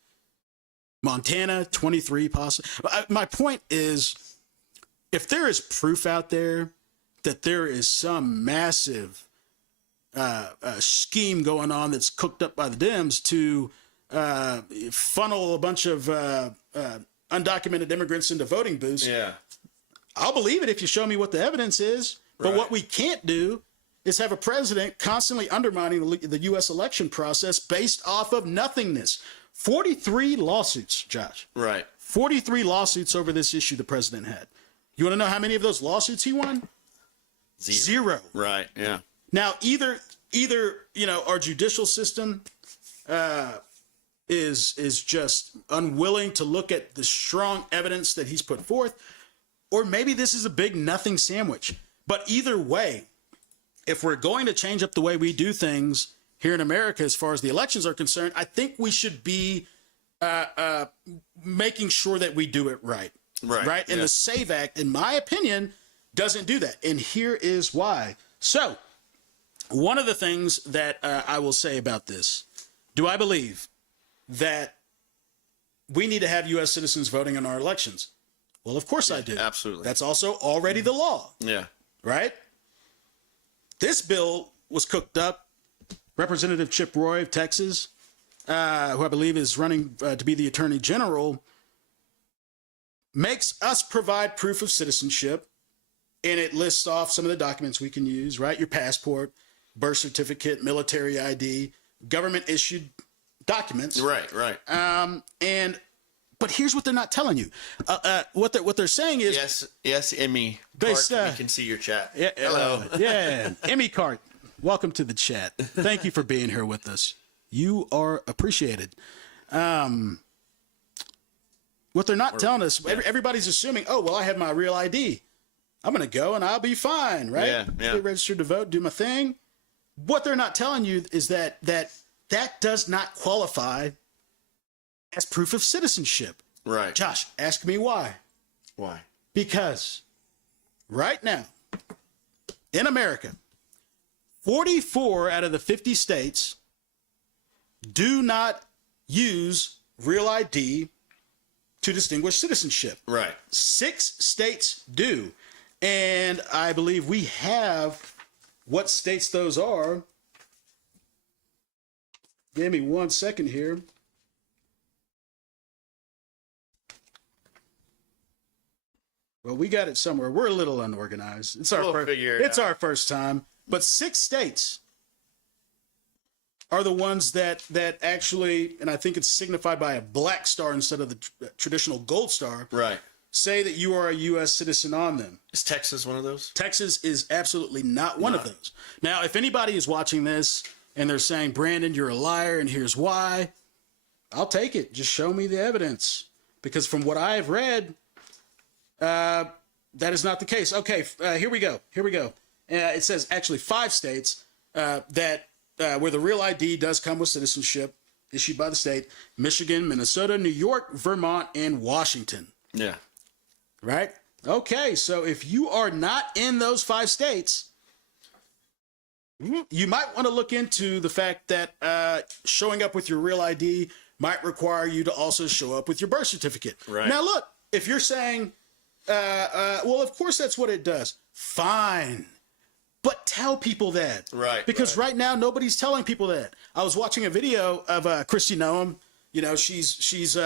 Montana, 23 possible. My point is, if there is proof out there that there is some massive scheme going on that's cooked up by the Dems to funnel a bunch of undocumented immigrants into voting booths, I'll believe it if you show me what the evidence is. But what we can't do is have a president constantly undermining the U.S. election process based off of nothingness. 43 lawsuits, Josh. Right. 43 lawsuits over this issue the president had. You want to know how many of those lawsuits he won? Zero. Right. Yeah. Now, either our judicial system is just unwilling to look at the strong evidence that he's put forth, or maybe this is a big nothing sandwich. But either way, if we're going to change up the way we do things here in America as far as the elections are concerned, I think we should be making sure that we do it right. Right. And the SAVE Act, in my opinion, doesn't do that. And here is why. So, one of the things that I will say about this, do I believe that we need to have U.S. citizens voting in our elections? Well, of course I do. Absolutely. That's also already the law. Yeah. Right? This bill was cooked up. Representative Chip Roy of Texas, who I believe is running to be the Attorney General, makes us provide proof of citizenship, and it lists off some of the documents we can use, right? Your passport, birth certificate, military ID, government issued documents. Right. But here's what they're not telling you. What they're saying is yes, Emmy. They Cart, we can see your chat. Yeah, Hello. Emmy Cart, welcome to the chat. Thank you for being here with us. You are appreciated. What they're not telling us, everybody's assuming, oh, well, I have my real ID. I'm going to go and I'll be fine, right? Yeah. Get registered to vote, do my thing. What they're not telling you is that does not qualify as proof of citizenship. Right. Josh, ask me why. Why? Because right now in America, 44 out of the 50 states do not use real ID to distinguish citizenship. Right. 6 states do. And I believe we have what states those are. Give me 1 second here. Well, we got it somewhere. We're a little unorganized. It's our first time. But 6 states are the ones that actually, and I think it's signified by a black star instead of the traditional gold star. Right. Say that you are a U.S. citizen on them. Is Texas one of those? Texas is absolutely not one of those. Now, if anybody is watching this and they're saying, Brandon, you're a liar, and here's why, I'll take it. Just show me the evidence. Because from what I've read, that is not the case. Okay, here we go. It says actually 5 states that where the real ID does come with citizenship issued by the state: Michigan, Minnesota, New York, Vermont, and Washington. Yeah. Right? Okay, so if you are not in those 5 states, you might want to look into the fact that showing up with your real ID might require you to also show up with your birth certificate. Right. Now, look, if you're saying, well, of course that's what it does. Fine. But tell people that. Right. Because right now, nobody's telling people that. I was watching a video of Christy Noem. You know, she's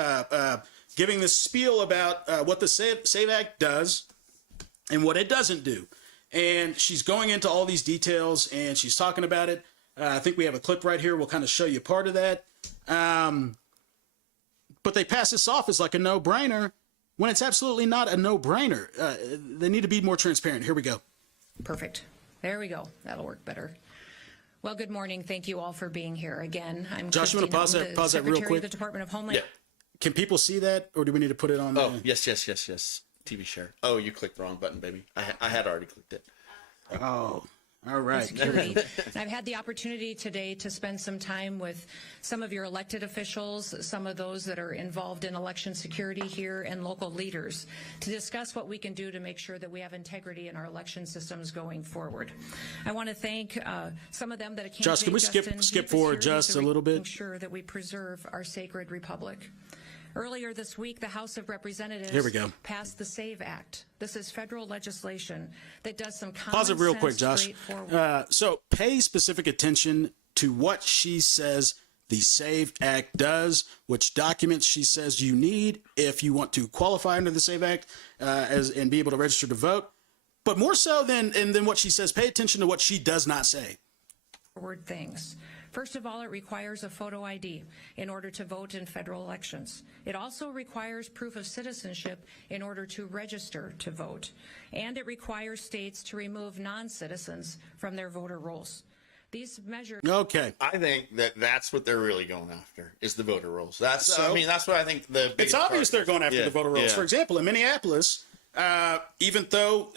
giving this spiel about what the SAVE Act does and what it doesn't do. And she's going into all these details, and she's talking about it. I think we have a clip right here. We'll kind of show you part of that. But they pass this off as like a no-brainer when it's absolutely not a no-brainer. They need to be more transparent. Here we go. Perfect. There we go. That'll work better. Well, good morning. Thank you all for being here again. I'm Josh, you want to pause that real quick? Of the Department of Homeland. Yeah. Can people see that, or do we need to put it on? Oh, yes. TV share. Oh, you clicked the wrong button, baby. I had already clicked it. Oh, all right. Security. And I've had the opportunity today to spend some time with some of your elected officials, some of those that are involved in election security here, and local leaders to discuss what we can do to make sure that we have integrity in our election systems going forward. I want to thank some of them that came. Josh, can we skip forward just a little bit? Make sure that we preserve our sacred republic. Earlier this week, the House of Representatives Here we go. passed the SAVE Act. This is federal legislation that does some common Pause it real sense, quick, Josh. So pay specific attention to what she says the SAVE Act does, which documents she says you need if you want to qualify under the SAVE Act and be able to register to vote. But more so than what she says, pay attention to what she does not say. Forward things. First of all, it requires a photo ID in order to vote in federal elections. It also requires proof of citizenship in order to register to vote. And it requires states to remove non-citizens from their voter rolls. These measures... Okay. I think that's what they're really going after is the voter rolls. That's So- I mean that's what I think the It's biggest obvious part they're is. going after Yeah, the voter rolls. yeah. For example, in Minneapolis, even though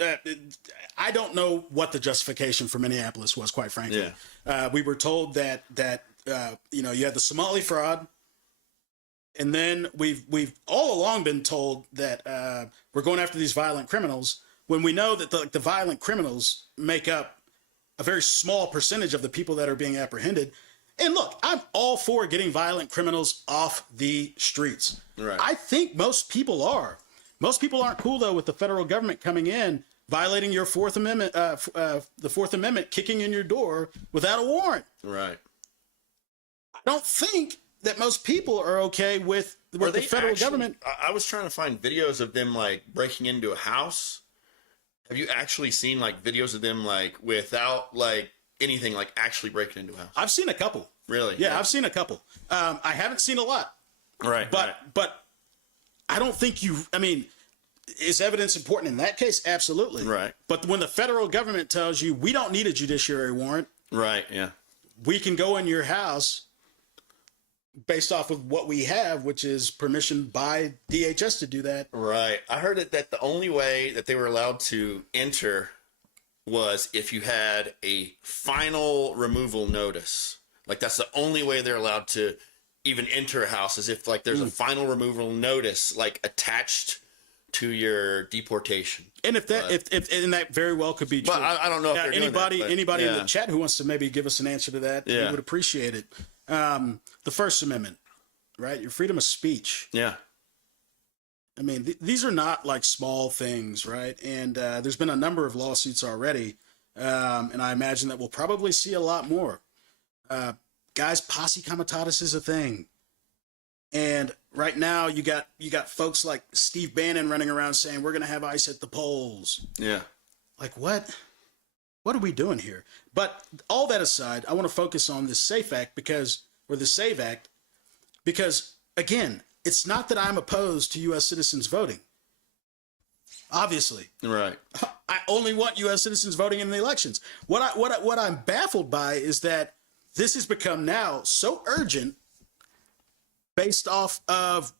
I don't know what the justification for Minneapolis was, quite frankly. We were told that you had the Somali fraud, and then we've all along been told that we're going after these violent criminals when we know that the violent criminals make up a very small percentage of the people that are being apprehended. And look, I'm all for getting violent criminals off the streets. Right. I think most people are. Most people aren't cool though with the federal government coming in, violating your Fourth Amendment, the Fourth Amendment, kicking in your door without a warrant. Right. I don't think that most people are okay with Are the they federal actually- government. I was trying to find videos of them like breaking into a house. Have you actually seen like videos of them like without like anything like actually breaking into a house? I've seen a couple. Really? Yeah, I've seen a couple. I haven't seen a lot. Right. But I don't think I mean, is evidence important in that case? Absolutely. Right. But when the federal government tells you we don't need a judiciary warrant, Right. Yeah. we can go in your house based off of what we have, which is permission by DHS to do that. Right. I heard that the only way that they were allowed to enter was if you had a final removal notice. Like that's the only way they're allowed to even enter a house is if like there's a final removal notice like attached to your deportation. And if that very well could be true. But I don't know if they're doing that, but, anybody in yeah. the chat who wants to maybe give us an answer to that, we Yeah. would appreciate it. The First Amendment, right? Your freedom of speech. Yeah. I mean, these are not like small things, right? And there's been a number of lawsuits already, and I imagine that we'll probably see a lot more. Guys, posse comitatus is a thing, and right now you got folks like Steve Bannon running around saying we're going to have ICE at the polls. Yeah. Like what? What are we doing here? But all that aside, I want to focus on this SAFE Act because again, it's not that I'm opposed to U.S. citizens voting. Obviously, Right. I only want U.S. citizens voting in the elections. What I'm baffled by is that this has become now so urgent based off of,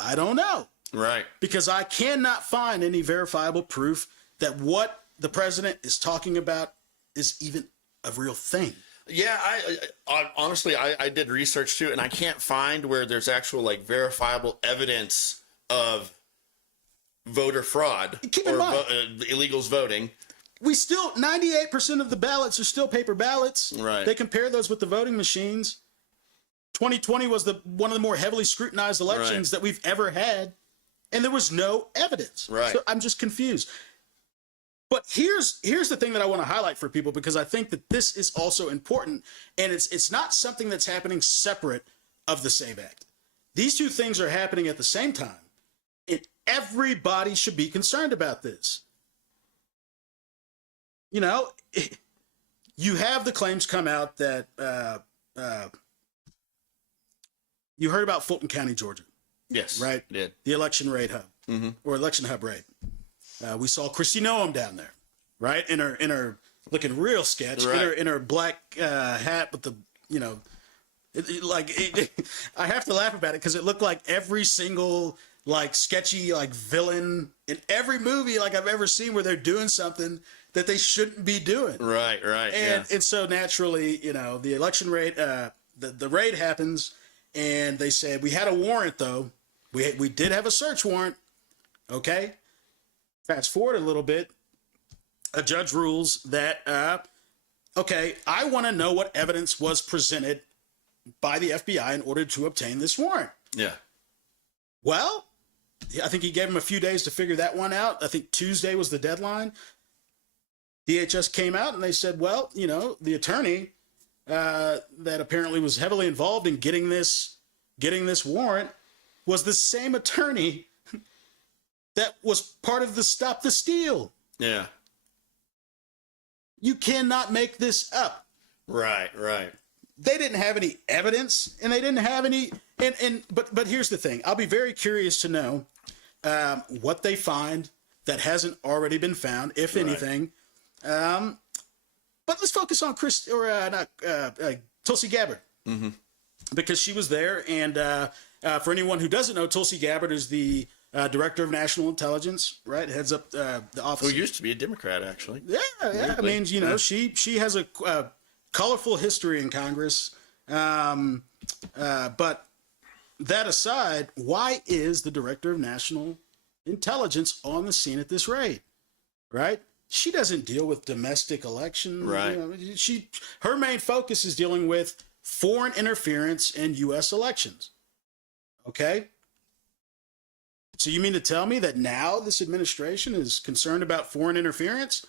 I don't know, Right. because I cannot find any verifiable proof that what the president is talking about is even a real thing. Yeah, I honestly I did research too, and I can't find where there's actual like verifiable evidence of voter fraud Keep in mind- illegals voting. We still 98% of the ballots are still paper ballots. Right. They compare those with the voting machines. 2020 was one of the more heavily scrutinized elections that we've ever had, and there was no evidence. Right. So I'm just confused. But here's the thing that I want to highlight for people, because I think that this is also important, and it's not something that's happening separate of the SAVE Act. These two things are happening at the same time, and everybody should be concerned about this. You know, you have the claims come out that you heard about Fulton County, Georgia, Yes. right? Did. The election raid hub, or election hub raid. We saw Kristi Noem down there, right? In her looking real sketch, Right. in her black hat with the, I have to laugh about it because it looked like every single like sketchy like villain in every movie like I've ever seen where they're doing something that they shouldn't be doing. Right. And so naturally, the election raid, the raid happens, and they said we had a warrant though. We did have a search warrant. Okay. Fast forward a little bit. A judge rules that okay, I want to know what evidence was presented by the FBI in order to obtain this warrant. Yeah. Well, I think he gave him a few days to figure that one out. I think Tuesday was the deadline. DHS came out and they said, well, the attorney that apparently was heavily involved in getting this warrant was the same attorney that was part of the Stop the Steal. Yeah. You cannot make this up. Right. they didn't have any evidence, and they didn't have any. But here's the thing: I'll be very curious to know what they find that hasn't already been found, if anything. But let's focus on Tulsi Gabbard, because she was there. And for anyone who doesn't know, Tulsi Gabbard is the director of national intelligence, right? Heads up the office. Who used to be a Democrat, actually. Yeah. I mean, you know, she has a colorful history in Congress. But that aside, why is the director of national intelligence on the scene at this raid? Right? She doesn't deal with domestic elections. Right. You know, her main focus is dealing with foreign interference in U.S. elections. Okay. So you mean to tell me that now this administration is concerned about foreign interference?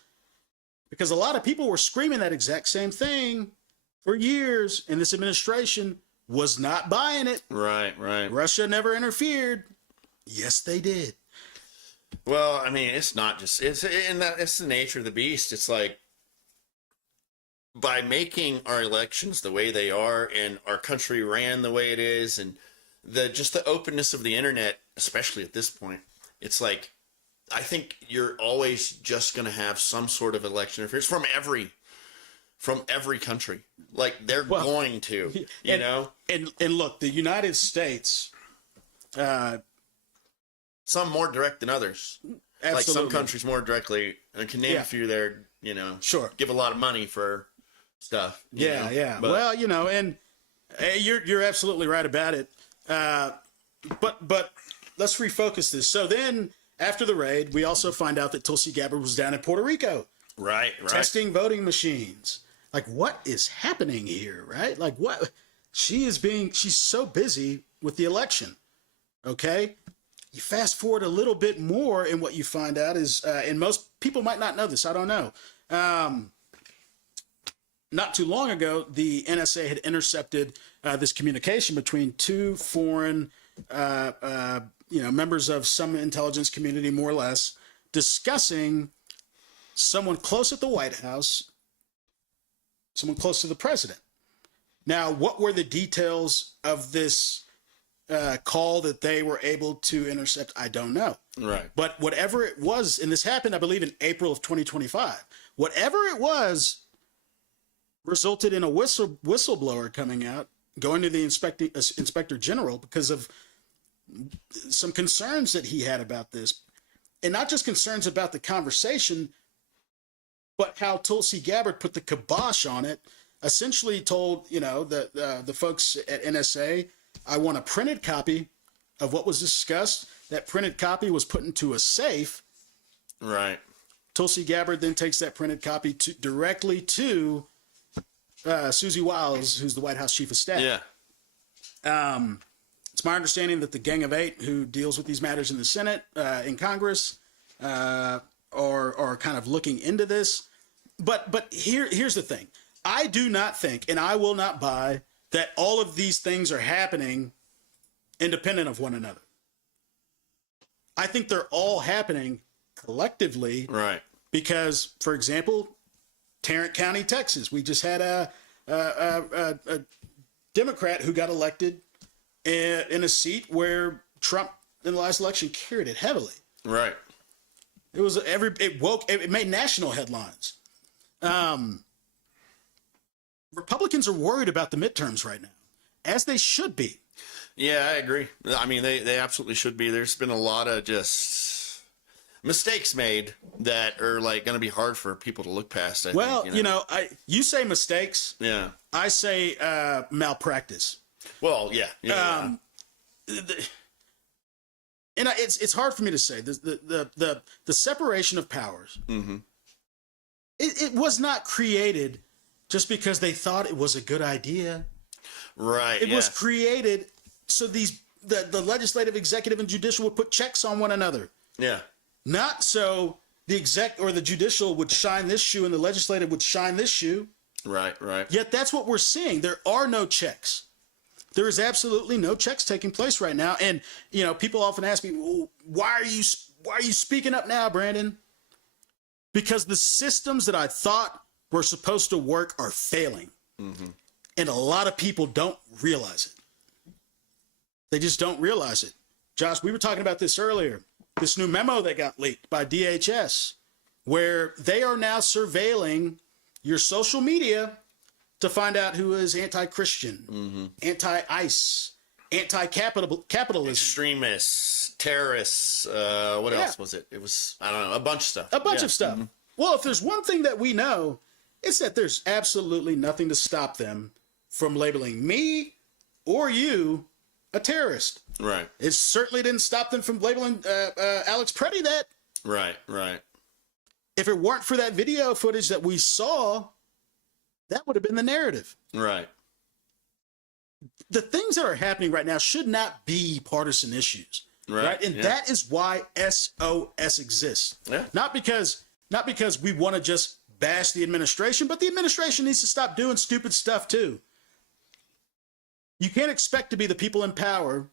Because a lot of people were screaming that exact same thing for years, and this administration was not buying it. Right. Russia never interfered. Yes, they did. Well, I mean, it's not just it's the nature of the beast. It's like, by making our elections the way they are, and our country ran the way it is, and the openness of the internet, especially at this point, it's like, I think you're always just going to have some sort of election interference from every country. Like, they're going to, you know. And look, the United States, some more direct than others. Absolutely. Like, some countries more directly. I can name a few there, you know. Sure. Give a lot of money for stuff. Yeah. But, well, you know, and you're absolutely right about it. But let's refocus this. So then, after the raid, we also find out that Tulsi Gabbard was down in Puerto Rico. Right. Testing voting machines. Like, what is happening here, right? Like, what? She's so busy with the election. Okay? You fast forward a little bit more, and what you find out is, and most people might not know this, I don't know. Not too long ago, the NSA had intercepted this communication between two foreign, members of some intelligence community, more or less, discussing someone close at the White House, someone close to the president. Now, what were the details of this call that they were able to intercept? I don't know. Right. But whatever it was, and this happened, I believe, in April of 2025, whatever it was resulted in a whistleblower coming out, going to the inspector general because of some concerns that he had about this. And not just concerns about the conversation, but how Tulsi Gabbard put the kibosh on it, essentially told, the folks at NSA, I want a printed copy of what was discussed. That printed copy was put into a safe. Right. Tulsi Gabbard then takes that printed copy directly to Susie Wiles, who's the White House chief of staff. Yeah. It's my understanding that the Gang of Eight, who deals with these matters in the Senate, in Congress, are kind of looking into this. But here's the thing. I do not think, and I will not buy, that all of these things are happening independent of one another. I think they're all happening collectively. Right. Because, for example, Tarrant County, Texas, we just had a Democrat who got elected in a seat where Trump in the last election carried it heavily. Right. It made national headlines. Republicans are worried about the midterms right now, as they should be. Yeah, I agree. I mean, they absolutely should be. There's been a lot of just mistakes made that are like going to be hard for people to look past. I think, you say mistakes. Yeah. I say malpractice. Well, yeah. And it's hard for me to say the separation of powers. Mm-hmm. It was not created just because they thought it was a good idea. Right. It was created so the legislative, executive, and judicial would put checks on one another. Yeah. Not so the exec or the judicial would shine this shoe and the legislative would shine this shoe. Right. Yet that's what we're seeing. There are no checks. There is absolutely no checks taking place right now. And, people often ask me, well, why are you speaking up now, Brandon? Because the systems that I thought were supposed to work are failing. Mm-hmm. And a lot of people don't realize it. They just don't realize it. Josh, we were talking about this earlier. This new memo that got leaked by DHS, where they are now surveilling your social media to find out who is anti-Christian, anti-ICE, anti-capitalism. Extremists, terrorists, what else was it? It was, I don't know, a bunch of stuff. A bunch of stuff. Well, if there's one thing that we know, it's that there's absolutely nothing to stop them from labeling me or you a terrorist. Right. It certainly didn't stop them from labeling Alex Preddy that. Right, right. If it weren't for that video footage that we saw, that would have been the narrative. Right. The things that are happening right now should not be partisan issues. Right. And that is why SOS exists. Yeah. Not because we want to just bash the administration, but the administration needs to stop doing stupid stuff too. You can't expect to be the people in power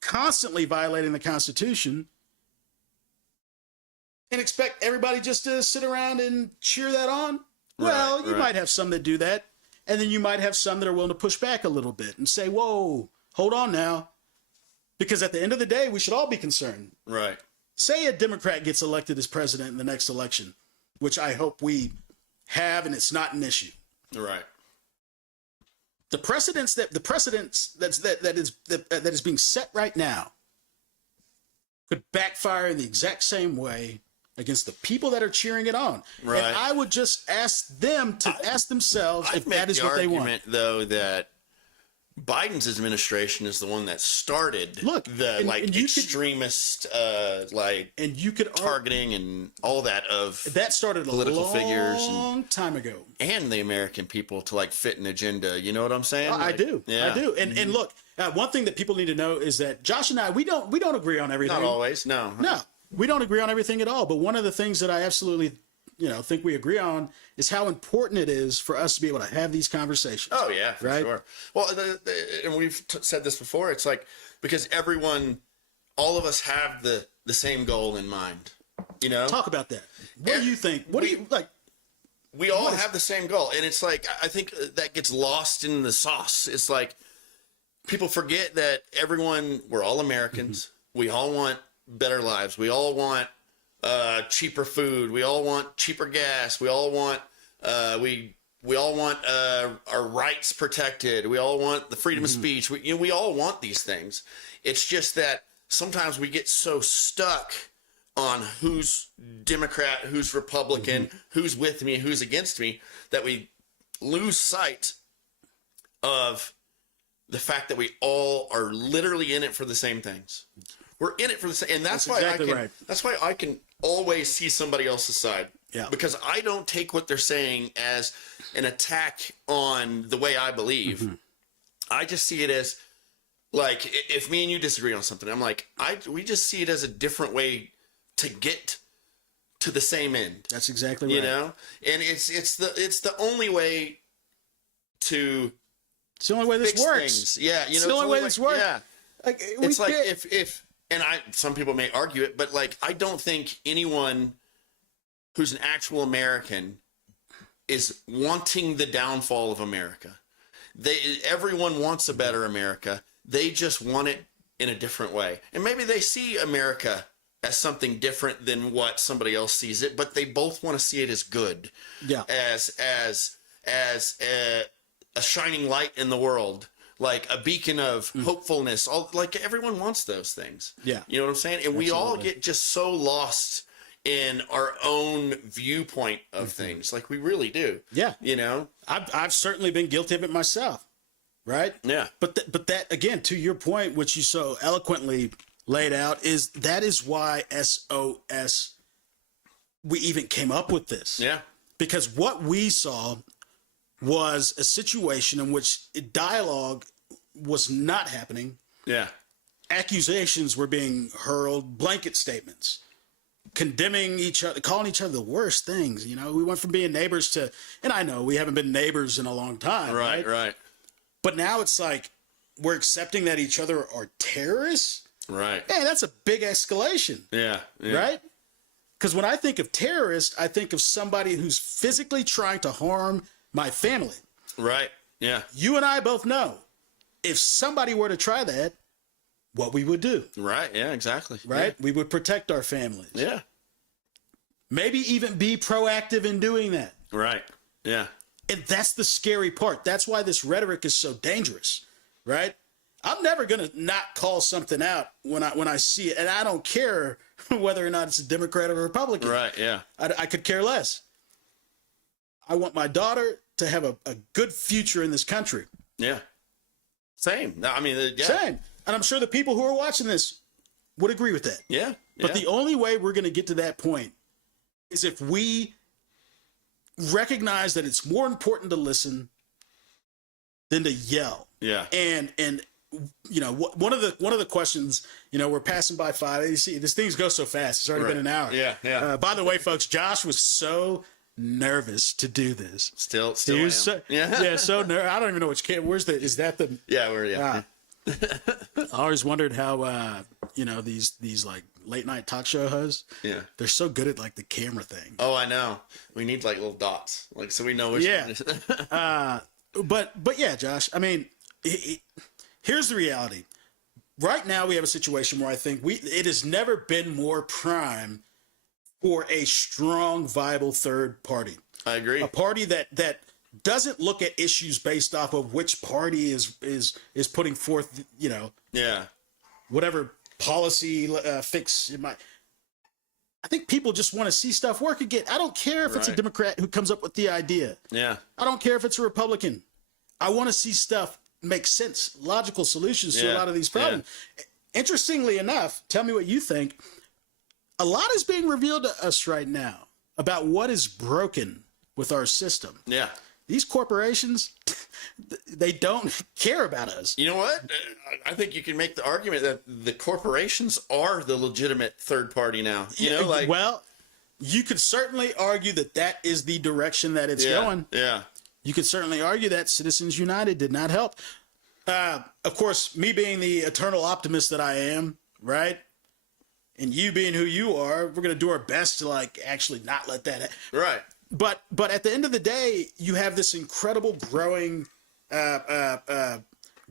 constantly violating the Constitution and expect everybody just to sit around and cheer that on. Well, you might have some that do that, and then you might have some that are willing to push back a little bit and say, whoa, hold on now. Because at the end of the day, we should all be concerned. Right. Say a Democrat gets elected as president in the next election, which I hope we have, and it's not an issue. Right. The precedence that is being set right now could backfire in the exact same way against the people that are cheering it on. Right. And I would just ask them to ask themselves if that is what they want. Argument, though, that Biden's administration is the one that started extremist targeting and all that of that started a political figures long time ago, and the American people to like fit an agenda. You know what I'm saying? I do. Yeah. I do. And look, one thing that people need to know is that Josh and I we don't agree on everything. Not always. No. We don't agree on everything at all. But one of the things that I absolutely think we agree on is how important it is for us to be able to have these conversations. Oh yeah, for sure. Well, and we've said this before. It's like because all of us have the same goal in mind. You know, talk about that. What do you think? What do you like? We all have the same goal, and it's like I think that gets lost in the sauce. It's like people forget that we're all Americans. Mm-hmm. We all want better lives. We all want cheaper food. We all want cheaper gas. We all want we all want our rights protected. We all want the freedom of speech. We all want these things. It's just that sometimes we get so stuck on who's Democrat, who's Republican, who's with me, who's against me, that we lose sight of the fact that we all are literally in it for the same things. We're in it for the same, and that's why exactly that's why I can always see somebody else's side. Yeah. Because I don't take what they're saying as an attack on the way I believe. Mm-hmm. I just see it as like if me and you disagree on something, I'm like we just see it as a different way to get to the same end. That's exactly right. You know, and it's the only way to. It's the only way this works. Things. Yeah, it's the only way this works. Yeah, it's like if. And some people may argue it, but like I don't think anyone who's an actual American is wanting the downfall of America. Everyone wants a better America. They just want it in a different way. And maybe they see America as something different than what somebody else sees it, but they both want to see it as good. Yeah. As a shining light in the world. Like a beacon of hopefulness. Like everyone wants those things. Yeah. You know what I'm saying? And we all get just so lost in our own viewpoint of things. Like we really do. Yeah. You know? I've certainly been guilty of it myself. Right? Yeah. But that, again, to your point, which you so eloquently laid out, is why SOS, we even came up with this. Yeah. Because what we saw was a situation in which dialogue was not happening. Yeah. Accusations were being hurled, blanket statements, condemning each other, calling each other the worst things. You know, we went from being neighbors to, and I know we haven't been neighbors in a long time. Right, right. But now it's like we're accepting that each other are terrorists. Right. Man, that's a big escalation. Yeah. Right? Because when I think of terrorist, I think of somebody who's physically trying to harm my family. Right. Yeah. You and I both know if somebody were to try that, what we would do. Right. Yeah, exactly. Right? We would protect our families. Yeah. Maybe even be proactive in doing that. Right. Yeah. And that's the scary part. That's why this rhetoric is so dangerous, right? I'm never going to not call something out when I see it. And I don't care whether or not it's a Democrat or a Republican. Right. Yeah. I could care less. I want my daughter to have a good future in this country. Yeah. Same. No, I mean, yeah. Same. And I'm sure the people who are watching this would agree with that. Yeah. But the only way we're going to get to that point is if we recognize that it's more important to listen than to yell. Yeah. And you know, one of the questions, you know, we're passing by 5. You see, this thing's go so fast. It's already been an hour. Yeah. Yeah. By the way, folks, Josh was so nervous to do this. Still. He was am. so, yeah, so nervous. I don't even know which camera. Is that the? Yeah. We're yeah. I always wondered how you know, these like late night talk show hosts. Yeah. They're so good at like the camera thing. Oh, I know. We need like little dots, like so we know which. Yeah. One is. But yeah, Josh. I mean, here's the reality. Right now, we have a situation where I think it has never been more prime for a strong, viable third party. I agree. A party that doesn't look at issues based off of which party is putting forth, you know, Yeah. whatever policy fix it might. I think people just want to see stuff work again. I don't care if it's a Right. Democrat who comes up with the idea. Yeah. I don't care if it's a Republican. I want to see stuff make sense, logical solutions to a Yeah. lot of these problems. Interestingly enough, tell me what you think. A lot is being revealed to us right now about what is broken with our system. Yeah. These corporations, they don't care about us. You know what? I think you can make the argument that the corporations are the legitimate third party now. You know, like well, you could certainly argue that is the direction that it's going. Yeah. You could certainly argue that Citizens United did not help. Of course, me being the eternal optimist that I am, right? And you being who you are, we're going to do our best to like actually not let that. Right. But at the end of the day, you have this incredible growing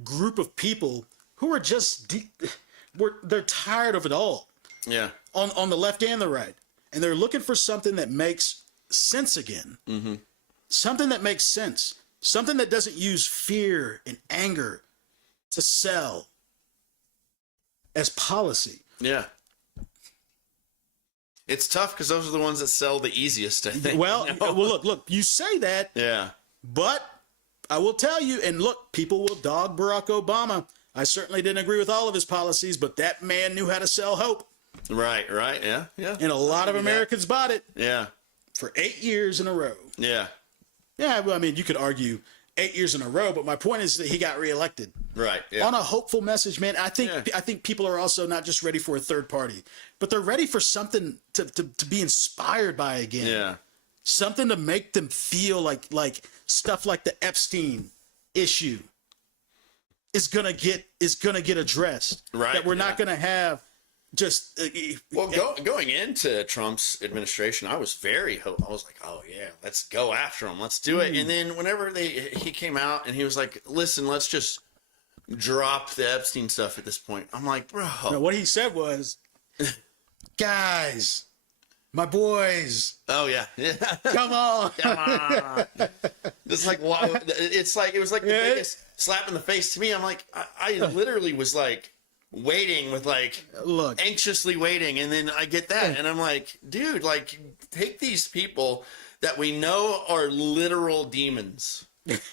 group of people who are just they're tired of it all Yeah. on the left and the right, and they're looking for something that makes sense again. Mm-hmm. Something that makes sense. Something that doesn't use fear and anger to sell as policy. Yeah. It's tough because those are the ones that sell the easiest, I think. Well, you know? well, look, you say that, Yeah. but I will tell you, and look, people will dog Barack Obama. I certainly didn't agree with all of his policies, but that man knew how to sell hope. Right. Right. Yeah. Yeah. And a lot of Americans bought it Yeah. for 8 years in a row. Yeah. Yeah, well, I mean, you could argue 8 years in a row, but my point is that he got reelected. Right. Yeah. On a hopeful message, man. I think Yeah. I think people are also not just ready for a third party, but they're ready for something to be inspired by again. Yeah. Something to make them feel like stuff like the Epstein issue is gonna get addressed. Right, That we're not yeah. gonna have just Well, going into Trump's administration, I was I was like, oh yeah, let's go after him, let's do it. And then whenever he came out and he was like, listen, let's just drop the Epstein stuff at this point. I'm like, bro. No, what he said was, guys, my boys, Oh yeah, yeah. come on. It's like wow. It's like it was like the Yeah. biggest slap in the face to me. I'm like, I literally was like waiting with like Look, anxiously waiting, and then I get that, and I'm like, dude, like take these people that we know are literal demons,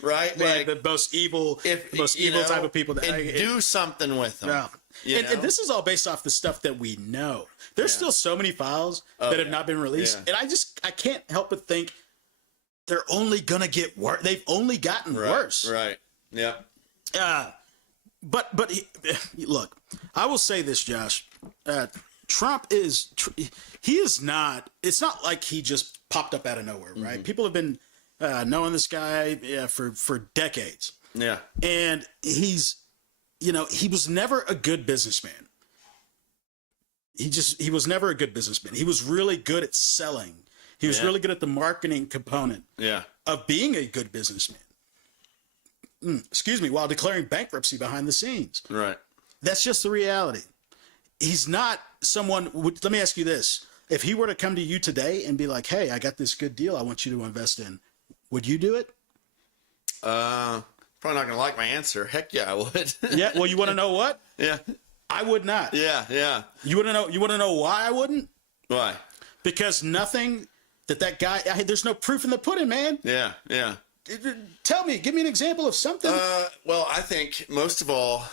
right? man, Like the most evil, you know, type of people that and do something with them. Yeah. You And know? this is all based off the stuff that we know. There's still so many files that have yeah. not been released. Yeah. And I can't help but think they're only going to get worse. They've only gotten worse. Right. Yeah. But look, I will say this, Josh. Trump is not, it's not like he just popped up out of nowhere, right? Mm-hmm. People have been knowing this guy for decades. Yeah. And he was never a good businessman. He was never a good businessman. He was really good at selling. He was really good at the marketing component Yeah. of being a good businessman. while declaring bankruptcy behind the scenes. Right. That's just the reality. He's not someone. Let me ask you this: if he were to come to you today and be like, "Hey, I got this good deal. I want you to invest in," would you do it? Probably not gonna like my answer. Heck yeah, I would. Yeah. Well, you want to know what? Yeah. I would not. Yeah. You want to know? You want to know why I wouldn't? Why? Because nothing that guy. There's no proof in the pudding, man. Yeah. Tell me. Give me an example of something. Well, I think most of all,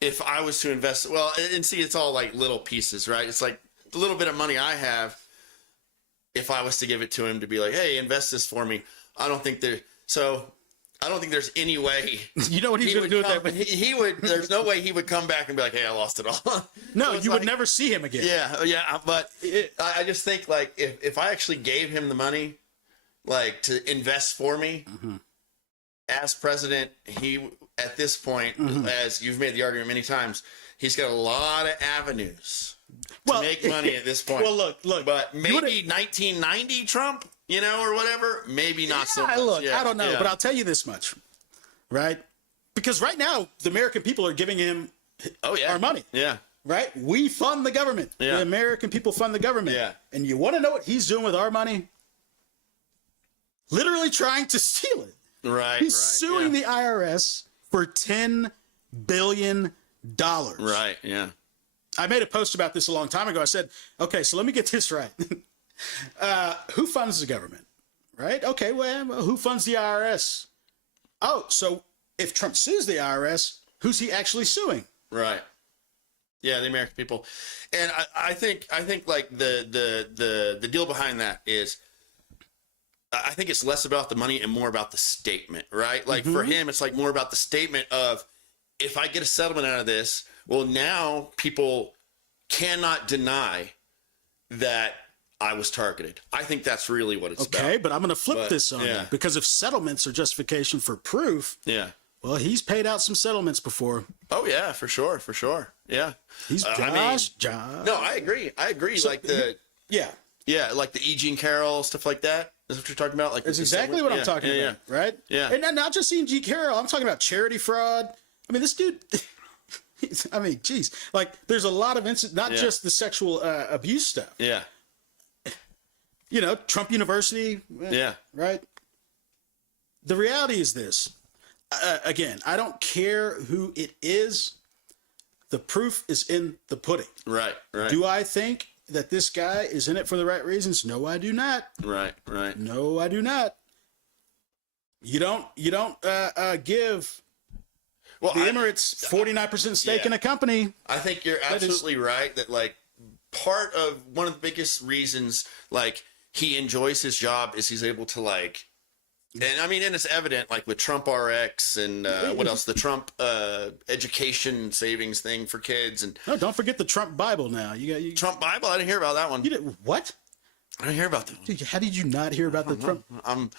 if I was to invest, well, and see, it's all like little pieces, right? It's like the little bit of money I have. If I was to give it to him to be like, "Hey, invest this for me," I don't think there's any way. You know what he's going to do with that? He would. There's no way he would come back and be like, "Hey, I lost it all." No, So you would never see him again. Yeah. But I just think like if I actually gave him the money, like to invest for me, as president, he at this point, as you've made the argument many times, he's got a lot of avenues to make money at this point. Well, look, but maybe 1990 Trump, or whatever, maybe not so much. Look, I don't know, but I'll tell you this much, right? Because right now the American people are giving him our money. Yeah. Right? We fund the government. Yeah. The American people fund the government. Yeah. And you want to know what he's doing with our money? Literally trying to steal it. Right. He's suing the IRS for $10 billion. Right. Yeah. I made a post about this a long time ago. I said, okay, so let me get this right. Who funds the government? Right? Okay, well, who funds the IRS? Oh, so if Trump sues the IRS, who's he actually suing? Right. Yeah, the American people. And I think like the deal behind that is, I think it's less about the money and more about the statement, right? Like for him, it's like more about the statement of, if I get a settlement out of this, well, now people cannot deny that I was targeted. I think that's really what it's about. Okay, but I'm going to flip this on you, because if settlements are justification for proof, well, he's paid out some settlements before. Oh yeah, for sure. Yeah, he's Josh. No, I agree. So, like like the E. Jean Carroll stuff like that. Is what you're talking about? Like that's exactly what I'm talking about, right? Yeah, and not just E. Jean Carroll. I'm talking about charity fraud. I mean, this dude. I mean, geez, like there's a lot of incidents, not just the sexual abuse stuff. Yeah. Trump University. Right. The reality is this. Again, I don't care who it is. The proof is in the pudding. Right. Do I think that this guy is in it for the right reasons? No, I do not. Right. No, I do not. You don't give the Emirates 49% stake in a company. I think you're absolutely right that like part of one of the biggest reasons like he enjoys his job is he's able to like, and I mean, and it's evident like with Trump RX and what else? The Trump education savings thing for kids. And no, don't forget the Trump Bible now. You got Trump Bible. I didn't hear about that one. You did what? I didn't hear about that one. Dude, how did you not hear about the Trump? I'm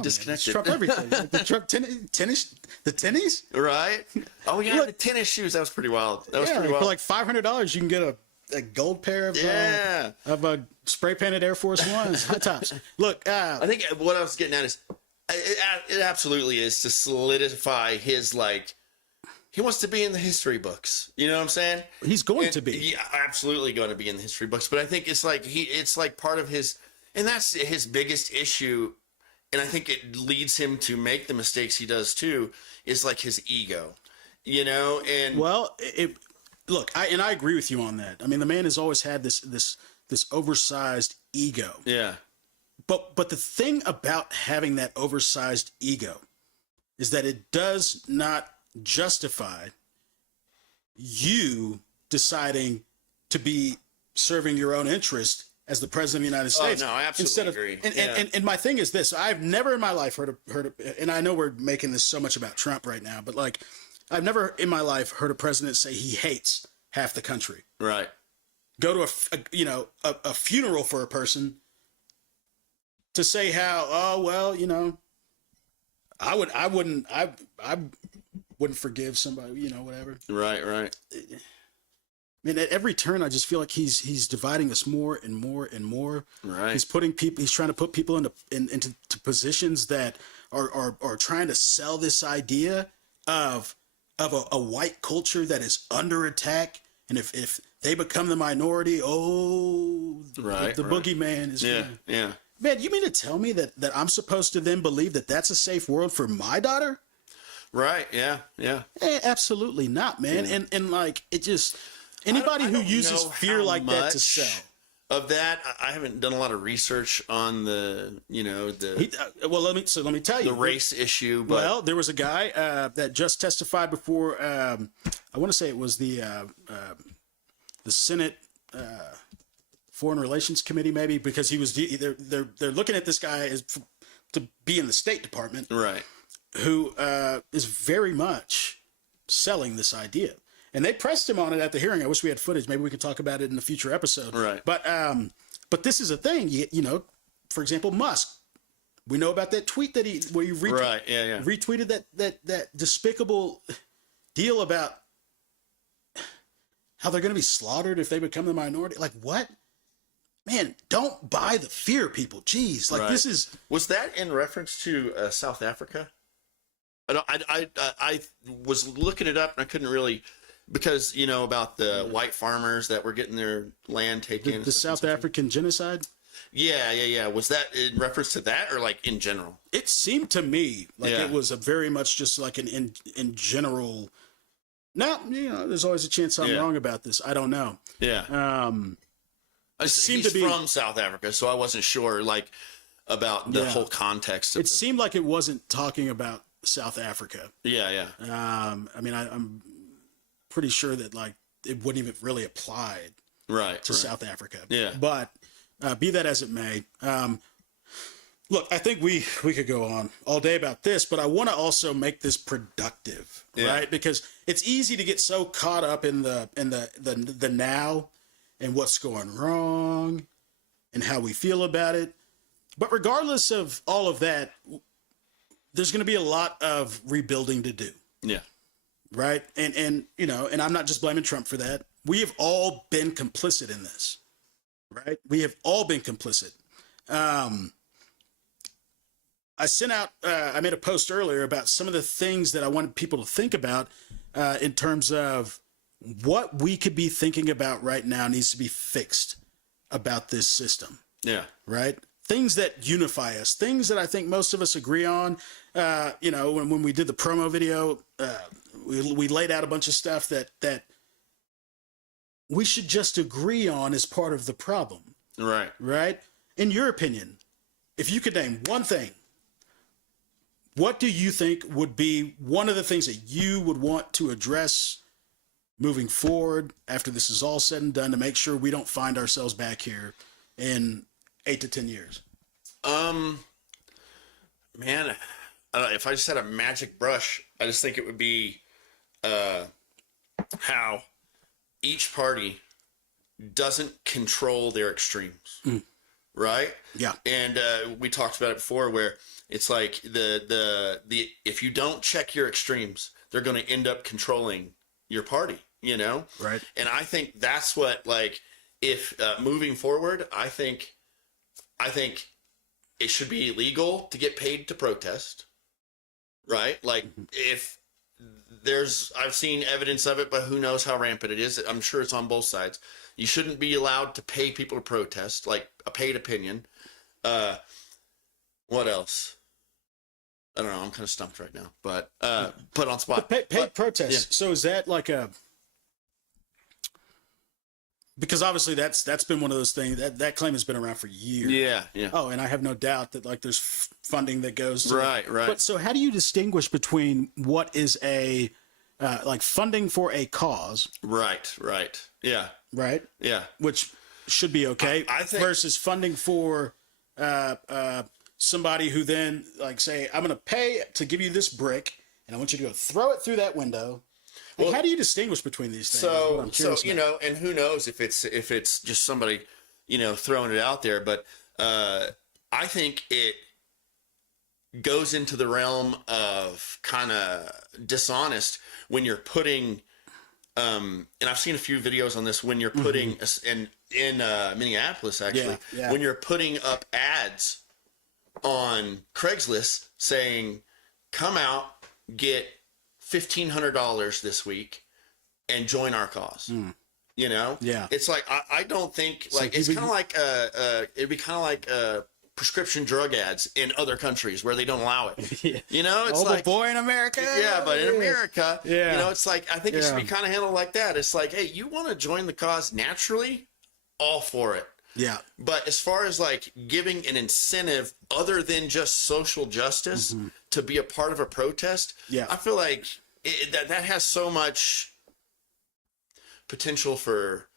disconnected. Trump everything. Like the Trump tennis, the tennies. Right. Oh yeah, the tennis shoes. That was pretty wild. That was pretty wild. For like $500, you can get a gold pair of spray painted Air Force Ones, high tops. Look, I think what I was getting at is it absolutely is to solidify his like. He wants to be in the history books. You know what I'm saying? He's going to be. Yeah, absolutely going to be in the history books. But I think it's like part of his, and that's his biggest issue. And I think it leads him to make the mistakes he does too, is like his ego, and well, look, I agree with you on that. I mean, the man has always had this oversized ego. Yeah. But the thing about having that oversized ego is that it does not justify you deciding to be serving your own interest as the president of the United States. Oh, no, I absolutely agree. And my thing is this: I've never in my life heard of, and I know we're making this so much about Trump right now, but like, I've never in my life heard a president say he hates half the country. Right. Go to a funeral for a person to say how, oh well, I wouldn't forgive somebody, whatever. Right. I mean, at every turn, I just feel like he's dividing us more and more and more. Right. He's putting people. He's trying to put people into positions that are trying to sell this idea of a white culture that is under attack, and if they become the minority, Right, the right. boogeyman is. Yeah, Gonna, yeah. Man, you mean to tell me that I'm supposed to then believe that that's a safe world for my daughter? Right, yeah, yeah. Absolutely not, man. And like it just anybody I who don't uses know fear how like that to much sell. Of that, I haven't done a lot of research on the, Well, let me tell you the race issue, but Well, there was a guy that just testified before. I want to say it was the Senate Foreign Relations Committee, maybe, because he was. They're looking at this guy as to be in the State Department, right, who is very much selling this idea. And they pressed him on it at the hearing. I wish we had footage. Maybe we could talk about it in a future episode. Right. But this is a thing. You know, for example, Musk. We know about that tweet that where he right, yeah. retweeted that despicable deal about how they're going to be slaughtered if they become the minority. Like what? Man, don't buy the fear, people. Jeez, like Right. this is. Was that in reference to South Africa? I was looking it up and I couldn't really, because about the white farmers that were getting their land taken. The South African genocide? Yeah. Was that in reference to that or like in general? It seemed to me like Yeah. it was a very much just like an in general. Now, there's always a chance I'm Yeah. wrong about this. I don't know. Yeah. seemed He's to be- from South Africa, so I wasn't sure like about the Yeah. whole context of It seemed like it wasn't talking about South Africa. Yeah. I mean, I'm pretty sure that like it wouldn't even really apply Right. to South Africa. Yeah. But be that as it may, look, I think we could go on all day about this, but I want to also make this productive, Yeah. right? Because it's easy to get so caught up in the now and what's going wrong and how we feel about it. But regardless of all of that, there's going to be a lot of rebuilding to do. Yeah. Right. And and I'm not just blaming Trump for that. We have all been complicit in this. Right. We have all been complicit. I sent out, I made a post earlier about some of the things that I wanted people to think about in terms of what we could be thinking about right now needs to be fixed about this system. Yeah. Right. Things that unify us, things that I think most of us agree on. When we did the promo video, we laid out a bunch of stuff that we should just agree on as part of the problem. Right. Right? In your opinion, if you could name one thing, what do you think would be one of the things that you would want to address moving forward after this is all said and done to make sure we don't find ourselves back here in 8 to 10 years? Man, if I just had a magic brush, I just think it would be how each party doesn't control their extremes, right? Yeah. And we talked about it before, where it's like the if you don't check your extremes, they're going to end up controlling your party, Right. And I think that's what, like, if moving forward, I think it should be illegal to get paid to protest, right? Like, if I've seen evidence of it, but who knows how rampant it is. I'm sure it's on both sides. You shouldn't be allowed to pay people to protest, like a paid opinion. What else? I don't know. I'm kind of stumped right now, but put on spot. Paid protests. yeah. So is that like because obviously that's been one of those things that claim has been around for years. Yeah. Oh, and I have no doubt that like there's funding that goes to Right. But so how do you distinguish between what is a like funding for a cause, Right. Yeah. right? Yeah. Which should be okay, I think- versus funding for somebody who then like say, I'm going to pay to give you this brick and I want you to go throw it through that window. Like, Well, how do you distinguish between these things? is what So I'm curious about. and who knows if it's just somebody, throwing it out there, but I think it goes into the realm of kind of dishonest when you're putting and I've seen a few videos on this when you're putting in Minneapolis, actually, when you're putting up ads on Craigslist saying, come out, get $1,500 this week and join our cause. You know? Yeah. It's like, I don't think, like, it's kind of like, it'd be kind of like, prescription drug ads in other countries where they don't allow it. You know, it's like, boy in America. Yeah, but in America, you Yeah. know, it's like, I think it should be kind of handled like that. It's like, hey, you want to join the cause naturally? All for it. Yeah. But as far as like giving an incentive other than just social justice to be a part of a protest, I feel like that has so much potential for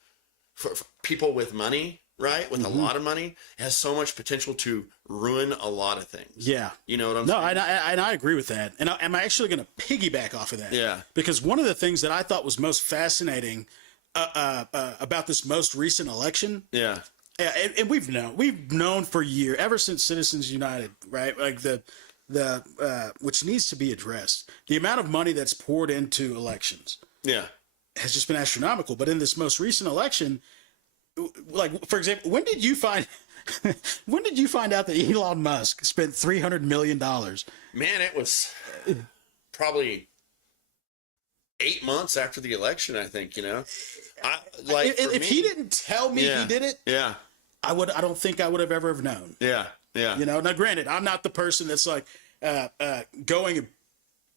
people with money, right? With a lot of money, it has so much potential to ruin a lot of things. Yeah. You know what I'm saying? No, and I agree with that. And I'm actually going to piggyback off of that. Yeah. Because one of the things that I thought was most fascinating about this most recent election. Yeah. And we've known for years, ever since Citizens United, right? Like the which needs to be addressed. The amount of money that's poured into elections. Yeah. Has just been astronomical. But in this most recent election, like, for example, when did you find out that Elon Musk spent $300 million? Man, it was probably 8 months after the election, I think, you know. If he didn't tell me he did it, I don't think I would have ever have known. Yeah. You know, now granted, I'm not the person that's like going and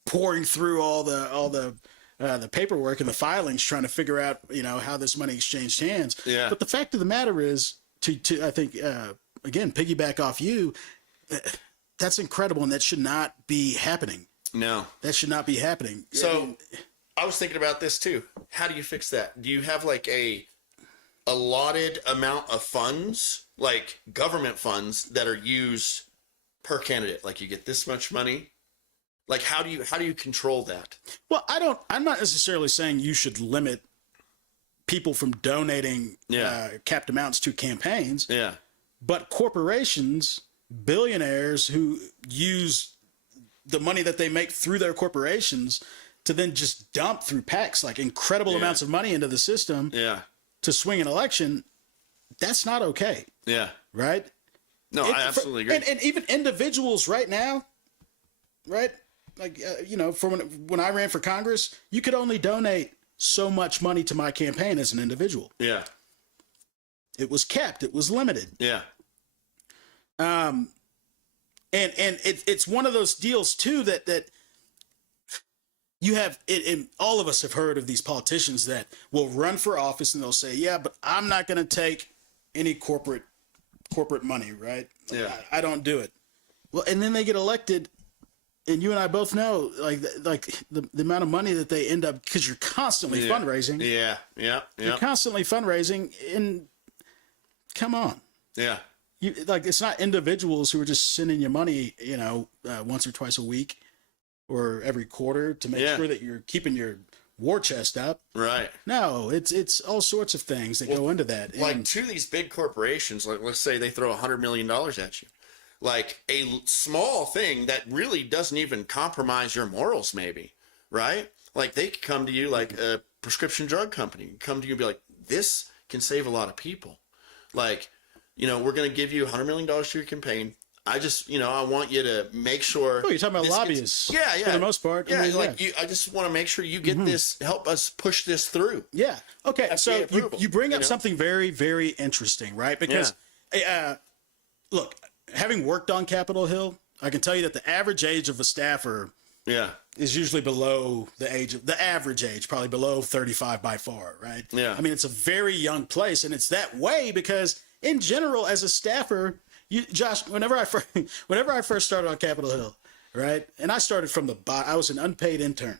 pouring through all the paperwork and the filings trying to figure out, you know, how this money exchanged hands. Yeah. But the fact of the matter is, to I think, again, piggyback off you, that's incredible, and that should not be happening. No. That should not be happening. So I was thinking about this too. How do you fix that? Do you have like a allotted amount of funds, like government funds, that are used per candidate? Like you get this much money. Like how do you control that? Well, I'm not necessarily saying you should limit people from donating capped amounts to campaigns. Yeah. But corporations, billionaires who use the money that they make through their corporations to then just dump through PACs like incredible amounts of money into the system to swing an election, that's not okay. Yeah. Right? No, I absolutely agree. And even individuals right now, right? Like, you know, from when I ran for Congress, you could only donate so much money to my campaign as an individual. Yeah. It was capped. It was limited. Yeah. And it's one of those deals too that you have it. All of us have heard of these politicians that will run for office and they'll say, "Yeah, but I'm not going to take any corporate money, right? Yeah. I don't do it." Well, and then they get elected. And you and I both know, like the amount of money that they end up, because you're constantly fundraising. Yeah. You're constantly fundraising, and come on. Yeah. It's not individuals who are just sending you money, you know, once or twice a week or every quarter to make sure that you're keeping your war chest up. Right. No, it's all sorts of things that go into that. Like to these big corporations, like let's say they throw $100 million at you. Like a small thing that really doesn't even compromise your morals, maybe, right? Like they could come to you, like a prescription drug company, come to you and be like, this can save a lot of people. Like, you know, we're going to give you $100 million to your campaign. I just, you know, I want you to make sure. Oh, you're talking about lobbyists. Yeah. For the most part. Yeah, I just want to make sure you get this, help us push this through. Yeah. Okay. So you bring up know? something very, very interesting, right? Because, look, having worked on Capitol Hill, I can tell you that the average age of a staffer is usually below the average age, probably below 35 by far, right? Yeah. I mean, it's a very young place, and it's that way because in general, as a staffer, Josh, whenever I first started on Capitol Hill, right? And I started from I was an unpaid intern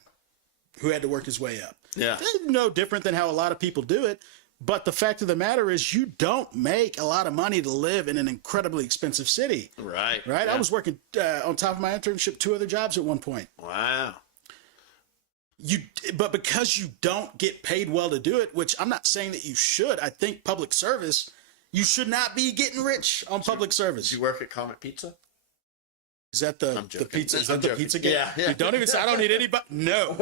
who had to work his way up. Yeah. No different than how a lot of people do it. But the fact of the matter is you don't make a lot of money to live in an incredibly expensive city. Right. Right? Yeah. I was working on top of my internship 2 other jobs at one point. Wow. But because you don't get paid well to do it, which I'm not saying that you should. I think public service, you should not be getting rich on public service. Did you work at Comet Pizza? Is that the joking. pizza? Is I'm that the joking. pizza game? Yeah, yeah. You don't even say, I don't need anybody. No.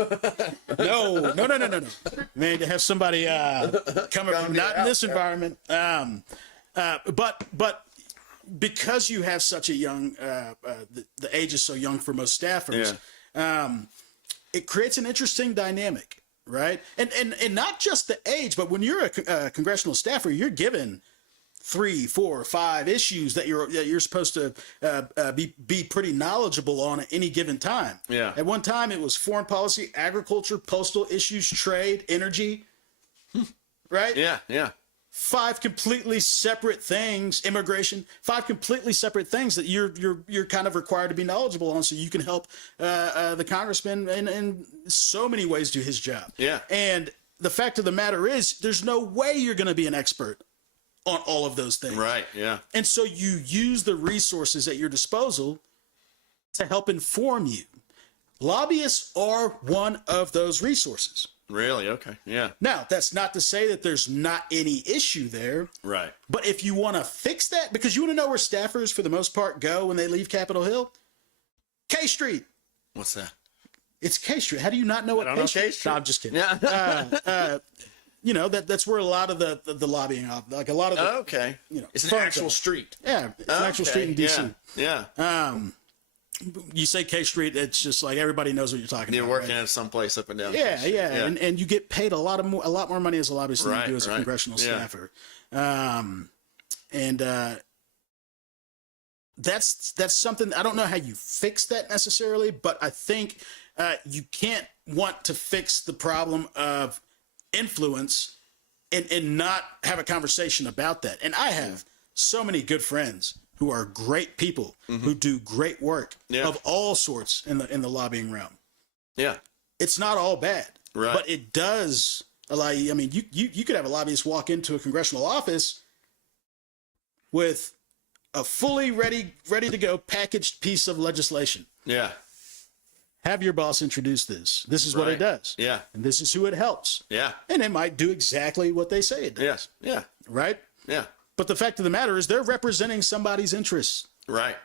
No. Man, to have somebody coming from not in this environment. But because you have such a young, the age is so young for most staffers, it creates an interesting dynamic, right? And not just the age, but when you're a congressional staffer, you're given 3, 4, 5 issues that you're supposed to be pretty knowledgeable on at any given time. Yeah. At one time, it was foreign policy, agriculture, postal issues, trade, energy. Right. Yeah. 5 completely separate things, immigration, 5 completely separate things that you're kind of required to be knowledgeable on, so you can help the congressman in so many ways do his job. Yeah. And the fact of the matter is, there's no way you're going to be an expert on all of those things. Right. Yeah. And so you use the resources at your disposal to help inform you. Lobbyists are one of those resources. Really? Okay. Yeah. Now, that's not to say that there's not any issue there. Right. But if you want to fix that, because you want to know where staffers, for the most part, go when they leave Capitol Hill? K Street. What's that? It's K Street. How do you not know what I don't K know Street? K Street. No, I'm just kidding. Yeah. You know, that's where a lot of the lobbying, like a lot of the, Okay. you know, It's an firms actual are. street. Yeah, it's an actual street in D.C. Yeah. You say K Street, it's just like everybody knows what you're talking You're about. working right? at some place up and down. Yeah. And you get paid a lot more money as a lobbyist than you Right, do as a right. congressional Yeah. staffer. That's something, I don't know how you fix that necessarily, but I think you can't want to fix the problem of influence and not have a conversation about that. And I have so many good friends who are great people who do great work of all sorts in the lobbying realm. Yeah. It's not all bad, Right. but it does allow you. I mean, you could have a lobbyist walk into a congressional office with a fully ready to go packaged piece of legislation. Yeah. Have your boss introduce this. This is what it Right. does. Yeah. And this is who it helps. Yeah. And it might do exactly what they say it does. Yes. Yeah. Right? Yeah. But the fact of the matter is they're representing somebody's interests. Right.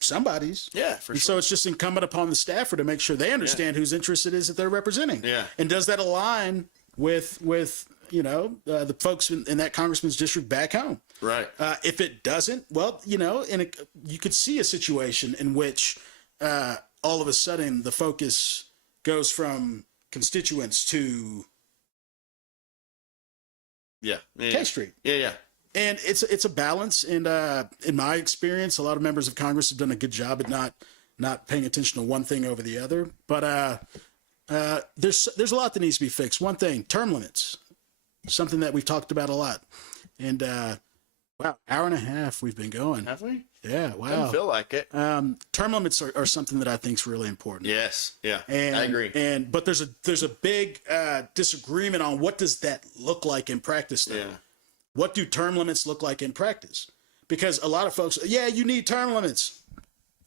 Somebody's. Yeah, for And sure. so it's just incumbent upon the staffer to make sure they understand whose interest it is that they're representing. Yeah. And does that align with the folks in that congressman's district back home? Right. If it doesn't, well, you could see a situation in which all of a sudden the focus goes from constituents to Yeah. Yeah. K Street. Yeah. And it's a balance. And in my experience, a lot of members of Congress have done a good job at not paying attention to one thing over the other. But there's a lot that needs to be fixed. One thing, term limits, something that we've talked about a lot. And wow, hour and a half we've been going. Have we? Yeah, I wow. don't feel like it. Term limits are something that I think is really important. Yes. Yeah. And, I agree. But there's a big disagreement on what does that look like in practice, though. Yeah. What do term limits look like in practice? Because a lot of folks, you need term limits.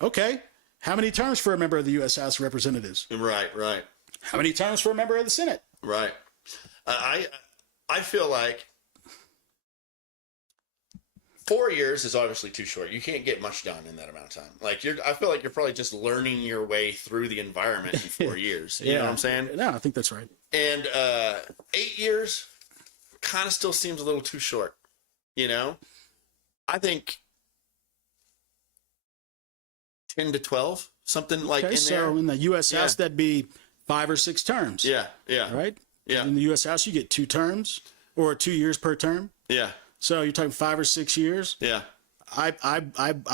Okay. How many terms for a member of the U.S. House of Representatives? Right. How many terms for a member of the Senate? Right. I feel like 4 years is obviously too short. You can't get much done in that amount of time. Like I feel like you're probably just learning your way through the environment in 4 years. You know what I'm saying? No, I think that's right. And 8 years kind of still seems a little too short. I think 10 to 12, something like Okay, in so there. in the U.S. House, Yeah. that'd be 5 or 6 terms. Yeah. Right? Yeah. In the U.S. House, you get 2 terms or 2 years per term. Yeah. So you're talking 5 or 6 years. Yeah. I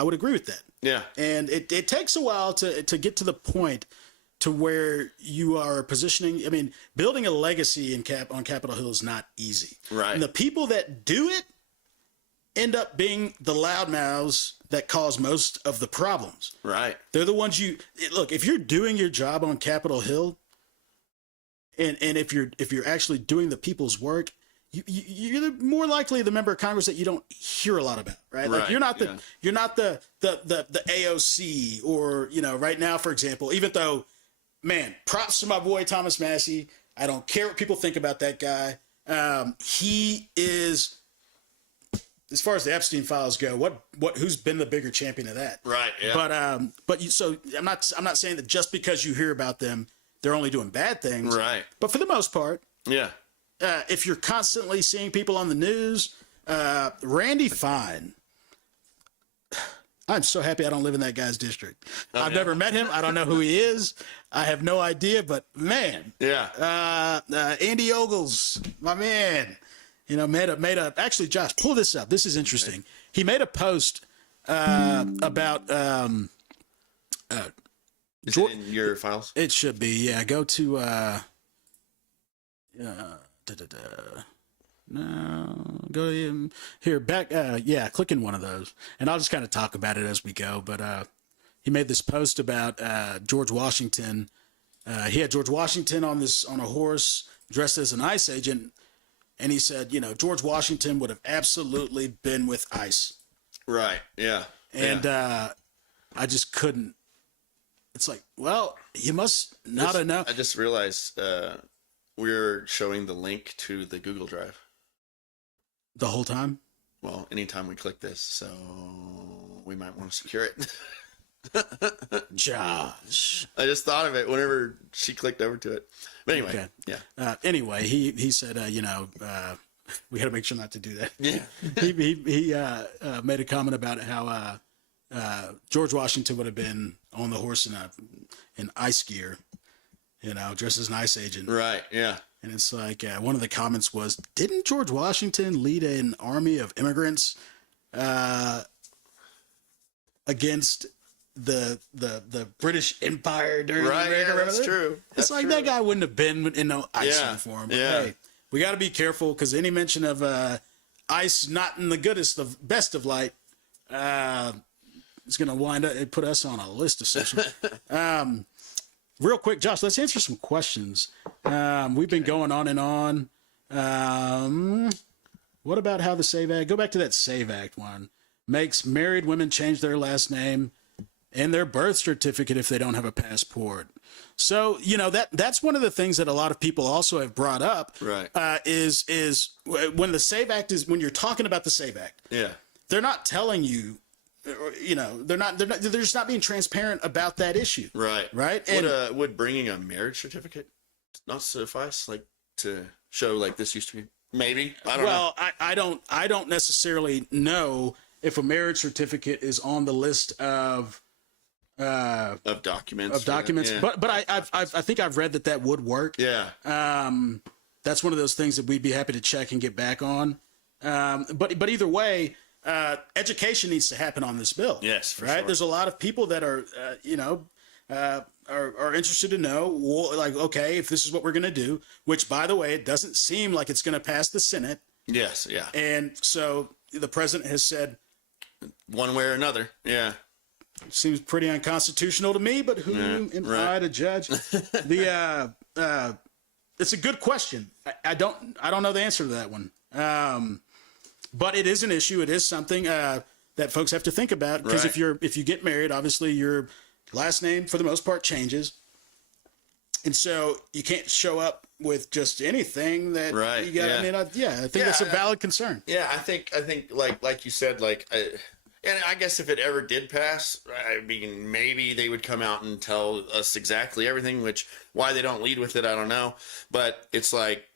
would agree with that. Yeah. And it takes a while to get to the point to where you are positioning. I mean, building a legacy on Capitol Hill is not easy. Right. And the people that do it end up being the loudmouths that cause most of the problems. Right. They're the ones look, if you're doing your job on Capitol Hill and if you're actually doing the people's work, you're more likely the member of Congress that you don't hear a lot about, right? Like Right, you're not the AOC or, right now, for example, even though, man, props to my boy Thomas Massey. I don't care what people think about that guy. He is as far as the Epstein files go, who's been the bigger champion of that? Right. Yeah. So I'm not saying that just because you hear about them, they're only doing bad things. Right. But for the most part, Yeah. if you're constantly seeing people on the news, Randy Fine. I'm so happy I don't live in that guy's district. I've never met him. I don't know who he is. I have no idea, but man. Yeah. Andy Ogles, my man, made a, actually, Josh, pull this up. This is interesting. He made a post, about, Is it in your files? it should be, yeah, go to, no, go to here back. Yeah, click in one of those, and I'll just kind of talk about it as we go. But he made this post about George Washington. He had George Washington on a horse dressed as an ICE agent, and he said, George Washington would have absolutely been with ICE. Right. Yeah. And I just couldn't. It's like, well, you must not have known. I just realized we're showing the link to the Google Drive. The whole time? Well, anytime we click this, so we might want to secure it. Josh. I just thought of it whenever she clicked over to it. But anyway, Okay. yeah. Anyway, he said, we got to make sure not to do that. Yeah. he made a comment about how George Washington would have been on the horse in ice gear, dressed as an ICE agent. Right, yeah. And it's like one of the comments was, didn't George Washington lead an army of immigrants against the British Empire during the Right, American yeah, that's Revolution? true. It's like that guy wouldn't have been in no ICE Yeah, uniform. But yeah. hey, we got to be careful because any mention of ICE not in the best of light is going to wind up put us on a list of social. Real quick, Josh, let's answer some questions. We've been going on and on. What about how the SAVE Act, go back to that SAVE Act one, makes married women change their last name and their birth certificate if they don't have a passport. So, that's one of the things that a lot of people also have brought up. Right. Is when the SAVE Act when you're talking about the SAVE Act, Yeah. they're not telling you, they're just not being transparent about that issue. Right. Right. And Would bringing a marriage certificate not suffice, like, to show, like, this used to be? Maybe. I don't know. well, I don't necessarily know if a marriage certificate is on the list of Of documents. Yeah. but I think I've read that would work. Yeah. That's one of those things that we'd be happy to check and get back on. But either way, education needs to happen on this bill. Yes, for right. sure. There's a lot of people that are are interested to know, well, like, okay, if this is what we're going to do, which, by the way, it doesn't seem like it's going to pass the Senate. Yes. Yeah. And so the president has said, One way or another. Yeah. seems pretty unconstitutional to me, but who am I to judge? It's a good question. I don't know the answer to that one. But it is an issue. It is something that folks have to think about, because Right. if you get married, obviously your last name for the most part changes, and so you can't show up with just anything that Right, you got. yeah. I mean, I think that's a valid concern. Yeah, I think like you said, and I guess if it ever did pass, I mean, maybe they would come out and tell us exactly everything, why they don't lead with it, I don't know. But it's like,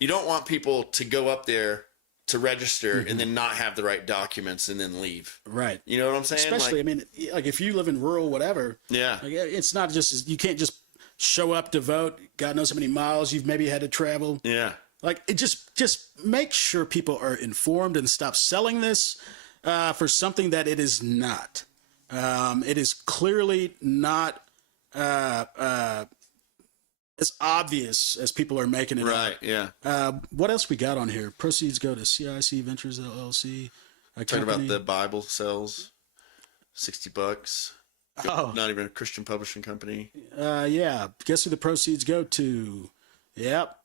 you don't want people to go up there to register and then not have the right documents and then leave. Right. You know what I'm saying? Especially, I mean, like if you live in rural, whatever. Yeah. Like, it's not just, you can't just show up to vote. God knows how many miles you've maybe had to travel. Yeah. Like, it just make sure people are informed and stop selling this for something that it is not. It is clearly not as obvious as people are making it Right. out. Yeah. What else we got on here? Proceeds go to CIC Ventures LLC. Talking about the Bible sells $60. Oh. Not even a Christian publishing company. Yeah. Guess who the proceeds go to? Yep.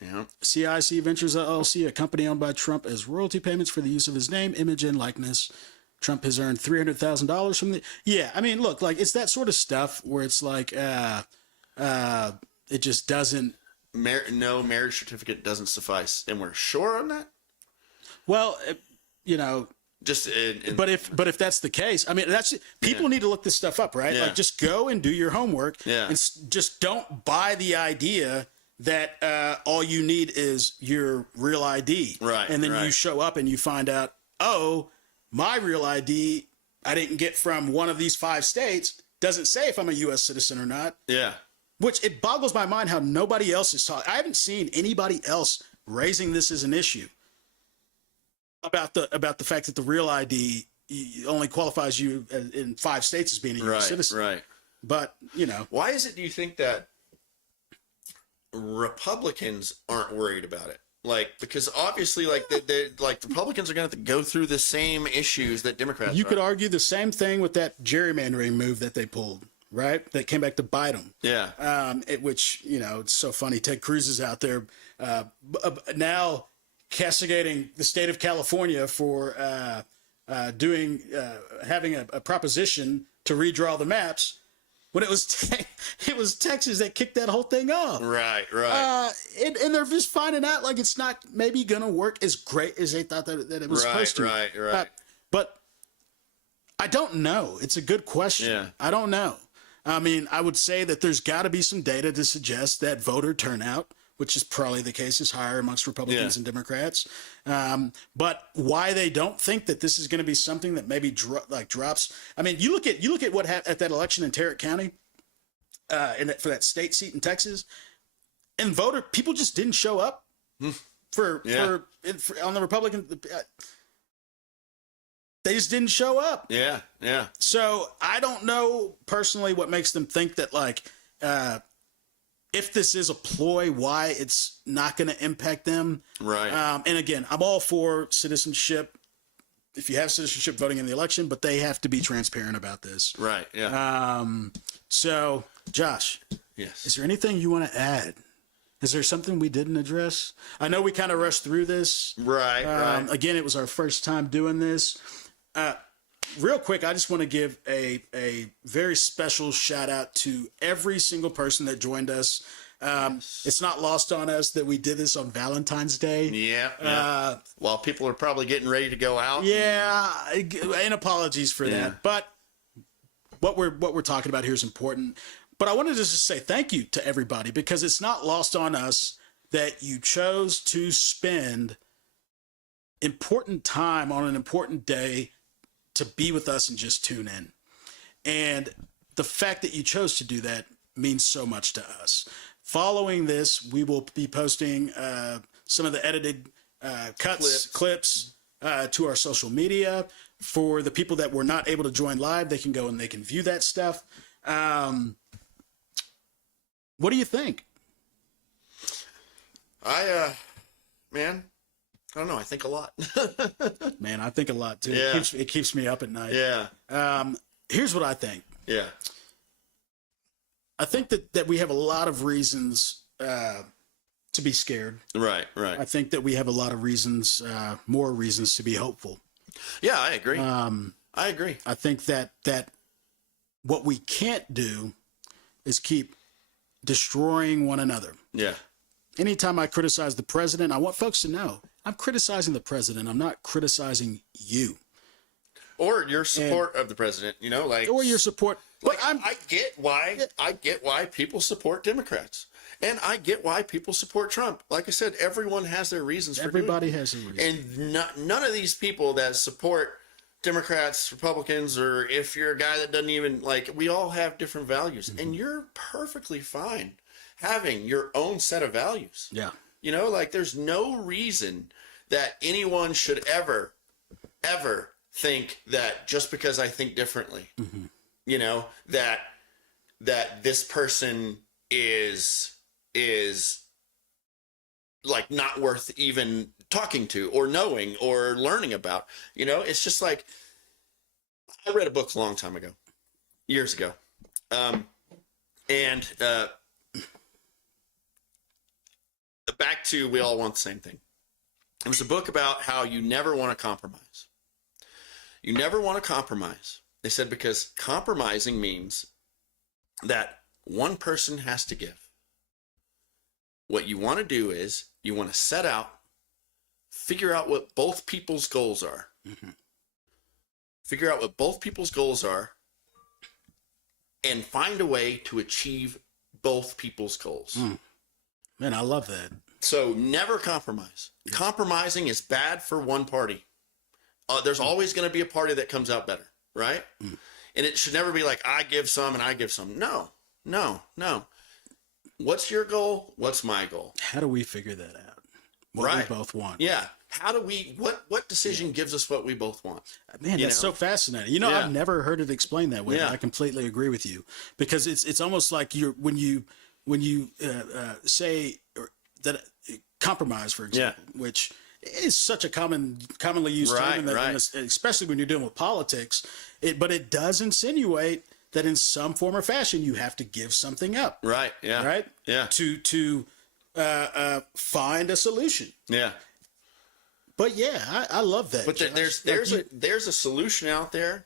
Yeah. CIC Ventures LLC, a company owned by Trump, as royalty payments for the use of his name, image, and likeness. Trump has earned $300,000 from the. Yeah, I mean, look, like, it's that sort of stuff where it's like, it just doesn't. No marriage certificate doesn't suffice, and we're sure on that. Well, you know, Just but if that's the case, I mean, that's people need to look this stuff up, right? Yeah. Like, just go and do your homework, Yeah. and just don't buy the idea that all you need is your real ID, Right, And then you right. show up and you find out, oh, my real ID I didn't get from one of these 5 states. Doesn't say if I'm a U.S. citizen or not. yeah. Which it boggles my mind how nobody else is talking. I haven't seen anybody else raising this as an issue about the fact that the real ID only qualifies you in 5 states as being a U.S. Right, citizen. right. But, you know, Why is it, do you think, that Republicans aren't worried about it? Like, because obviously, like, they like, Republicans are going to have to go through the same issues that Democrats you are. could argue the same thing with that gerrymandering move that they pulled, right? That came back to bite them. Yeah. Which, you know, it's so funny. Ted Cruz is out there now castigating the state of California for having a proposition to redraw the maps when it was it was Texas that kicked that whole thing off. Right, right. And they're just finding out like it's not maybe going to work as great as they thought that it was supposed to. Right, right. But I don't know. It's a good question. Yeah. I don't know. I mean, I would say that there's got to be some data to suggest that voter turnout, which is probably the case, is higher amongst Republicans and Democrats. But why they don't think that this is going to be something that maybe drops. I mean, you look at what happened at that election in Tarrant County, for that state seat in Texas, and people just didn't show up for on the Republican. They just didn't show up. Yeah, yeah. So I don't know personally what makes them think that, like, if this is a ploy, why it's not going to impact them. Right. And again, I'm all for citizenship. If you have citizenship, voting in the election, but they have to be transparent about this. Right, yeah. So, Josh, Yes. is there anything you want to add? Is there something we didn't address? I know we kind of rushed through this. Right, right. Again, it was our first time doing this. Real quick, I just want to give a very special shout out to every single person that joined us. It's not lost on us that we did this on Valentine's Day. Yeah, yeah. While people are probably getting ready to go out. Yeah, and apologies for that. But what we're talking about here is important. But I wanted to just say thank you to everybody, because it's not lost on us that you chose to spend important time on an important day to be with us and just tune in. And the fact that you chose to do that means so much to us. Following this, we will be posting some of the edited clips to our social media. For the people that were not able to join live, they can go and they can view that stuff. What do you think? Man, I don't know. I think a lot. Man, I think a lot too. Yeah. It keeps me up at night. Yeah. Here's what I think. Yeah. I think that we have a lot of reasons to be scared. Right, right. I think that we have a lot of reasons, more reasons to be hopeful. Yeah, I agree. I agree. I think that what we can't do is keep destroying one another. Yeah. Anytime I criticize the president, I want folks to know I'm criticizing the president. I'm not criticizing you. Or your support of the president, you know, like, Or your support. But like, I get why people support Democrats. And I get why people support Trump. Like I said, everyone has their reasons for Everybody doing it. has a reason. And none of these people that support Democrats, Republicans, or if you're a guy that doesn't even, like, we all have different values. And you're perfectly fine having your own set of values. Yeah. You know, like, there's no reason that anyone should ever think that just because I think differently, you know, that this person is like not worth even talking to or knowing or learning about. You know, it's just like, I read a book a long time ago, years ago. Back to We All Want the Same Thing. It was a book about how you never want to compromise. You never want to compromise. They said because compromising means that one person has to give. What you want to do is you want to set out, figure out what both people's goals are, Figure out what both people's goals are and find a way to achieve both people's goals. Man, I love that. So never compromise. Compromising is bad for one party. There's always going to be a party that comes out better, right? And it should never be like, I give some and I give some. No. What's your goal? What's my goal? How do we figure that out? What we both want. Yeah. How do we, what decision gives us what we both want? Man, that's so fascinating. You know, I've never heard it explained that way. Yeah. I completely agree with you, because it's almost like when you say that compromise, for example, which is such a commonly used term, especially when you're dealing with politics. But it does insinuate that in some form or fashion you have to give something up. Right. Yeah. Right. Yeah. To find a solution. Yeah. But yeah, I love that. But there's a solution out there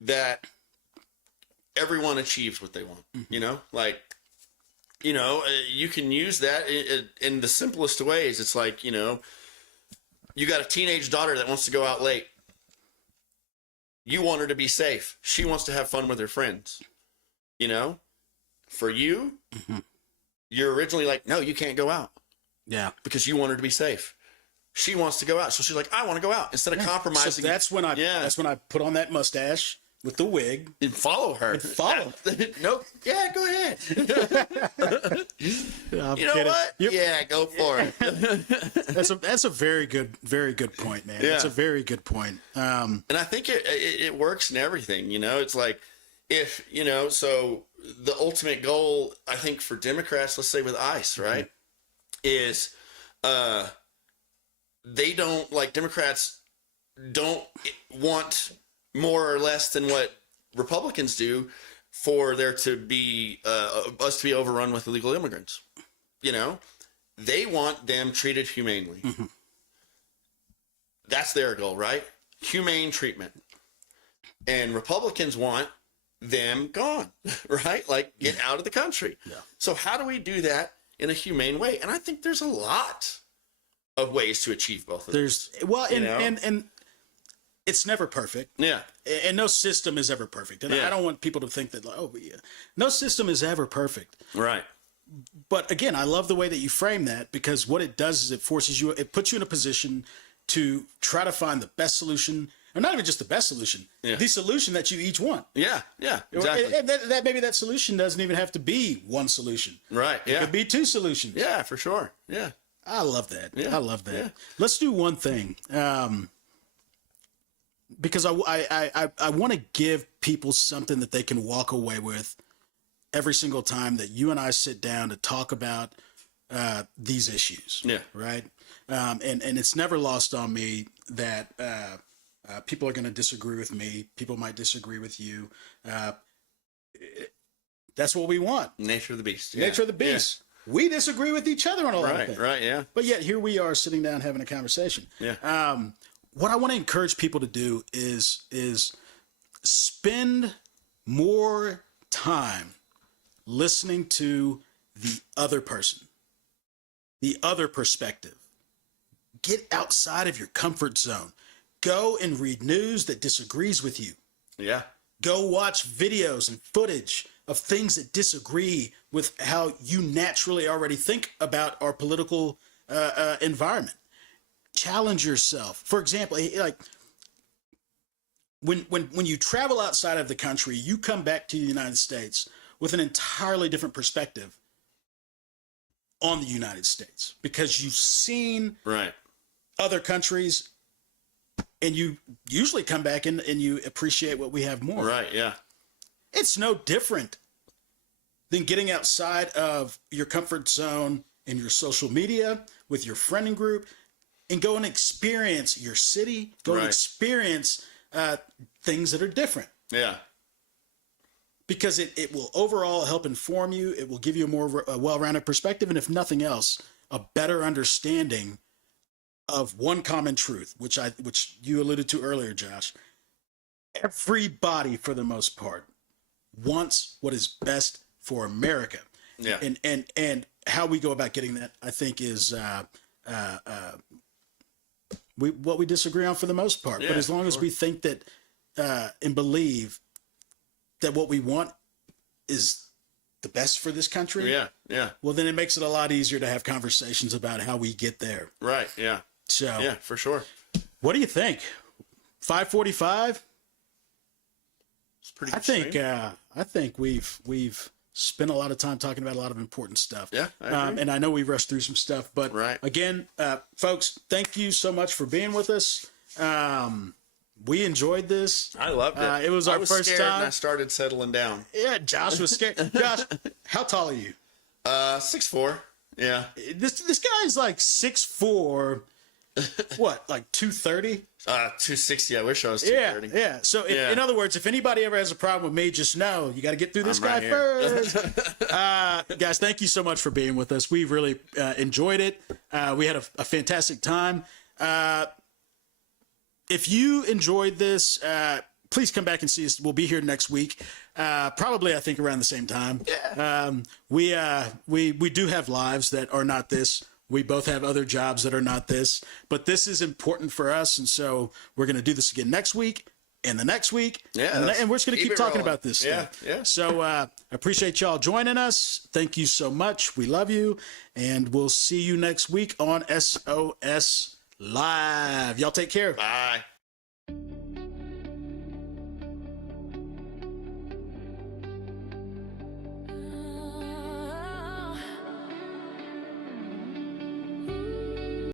that everyone achieves what they want. You know, like, you know, you can use that in the simplest ways. It's like, you know, you got a teenage daughter that wants to go out late. You want her to be safe. She wants to have fun with her friends. You know, for you, you're originally like, no, you can't go out. Yeah. Because you want her to be safe. She wants to go out. So she's like, I want to go out. Instead of compromising. So that's when I put on that mustache with the wig and follow her. Nope. Yeah, go ahead. You know what? Yeah, go for it. That's a very good point, man. That's a very good point. And I think it works in everything. You know, it's like, if, you know, so the ultimate goal, I think, for Democrats, let's say with ICE, right, is they don't, like, Democrats don't want more or less than what Republicans do for there to be us to be overrun with illegal immigrants. You know, they want them treated humanely. That's their goal, right? Humane treatment. And Republicans want them gone, right? Like, get out of the country. So how do we do that in a humane way? And I think there's a lot of ways to achieve both of those. And it's never perfect. Yeah. And no system is ever perfect. And I don't want people to think that, no system is ever perfect. Right. But again, I love the way that you frame that, because what it does is it puts you in a position to try to find the best solution, or not even just the best solution, the solution that you each want. Yeah. Yeah. Exactly. And that maybe that solution doesn't even have to be one solution. Right. Yeah. It could be two solutions. Yeah, for sure. Yeah. I love that. Yeah. I love that. Yeah. Let's do one thing. Because I want to give people something that they can walk away with every single time that you and I sit down to talk about these issues. Yeah. Right. And it's never lost on me that people are going to disagree with me. People might disagree with you. That's what we want. Nature of the beast. Yeah. Nature of the beast. Yeah. We disagree with each other on a lot of things. Right. Yeah. But yet here we are sitting down having a conversation. Yeah. What I want to encourage people to do is spend more time listening to the other person, the other perspective. Get outside of your comfort zone. Go and read news that disagrees with you. Yeah. Go watch videos and footage of things that disagree with how you naturally already think about our political environment. Challenge yourself. For example, like when you travel outside of the country, you come back to the United States with an entirely different perspective on the United States, because you've seen other countries, and you usually come back and you appreciate what we have more. Right. Yeah. It's no different than getting outside of your comfort zone in your social media with your friending group, and go and experience your city, go and experience things that are different. Yeah. Because it will overall help inform you. It will give you a more well-rounded perspective. And if nothing else, a better understanding of one common truth, which you alluded to earlier, Josh. Everybody, for the most part, wants what is best for America. Yeah. And how we go about getting that, I think, is what we disagree on for the most part. But Yeah, as long as sure. we think that and believe that what we want is the best for this country, Yeah. well, then it makes it a lot easier to have conversations about how we get there. Right. Yeah. So, Yeah, for sure. what do you think? 5:45? It's pretty. I think we've spent a lot of time talking about a lot of important stuff. Yeah, I agree. And I know we rushed through some stuff, but Right. again, folks, thank you so much for being with us. We enjoyed this. I loved it. It was our first scared time. And I started settling down. Yeah, Josh was scared. Josh, how tall are you? 6'4". Yeah. This guy is like 6'4". What, like 230? 260. I wish I was Yeah, 230. yeah. So Yeah. in other words, if anybody ever has a problem with me, just know you got to get through this I'm guy right here. first. Guys, thank you so much for being with us. We really enjoyed it. We had a fantastic time. If you enjoyed this, please come back and see us. We'll be here next week. Probably, I think, around the same time. Yeah. We do have lives that are not this. We both have other jobs that are not this, but this is important for us, and so we're going to do this again next week and the next week. Yeah, and we're just going to keep keep it talking rolling. about this stuff. Yeah. So I appreciate y'all joining us. Thank you so much. We love you, and we'll see you next week on SOS Live. Y'all take care. Bye.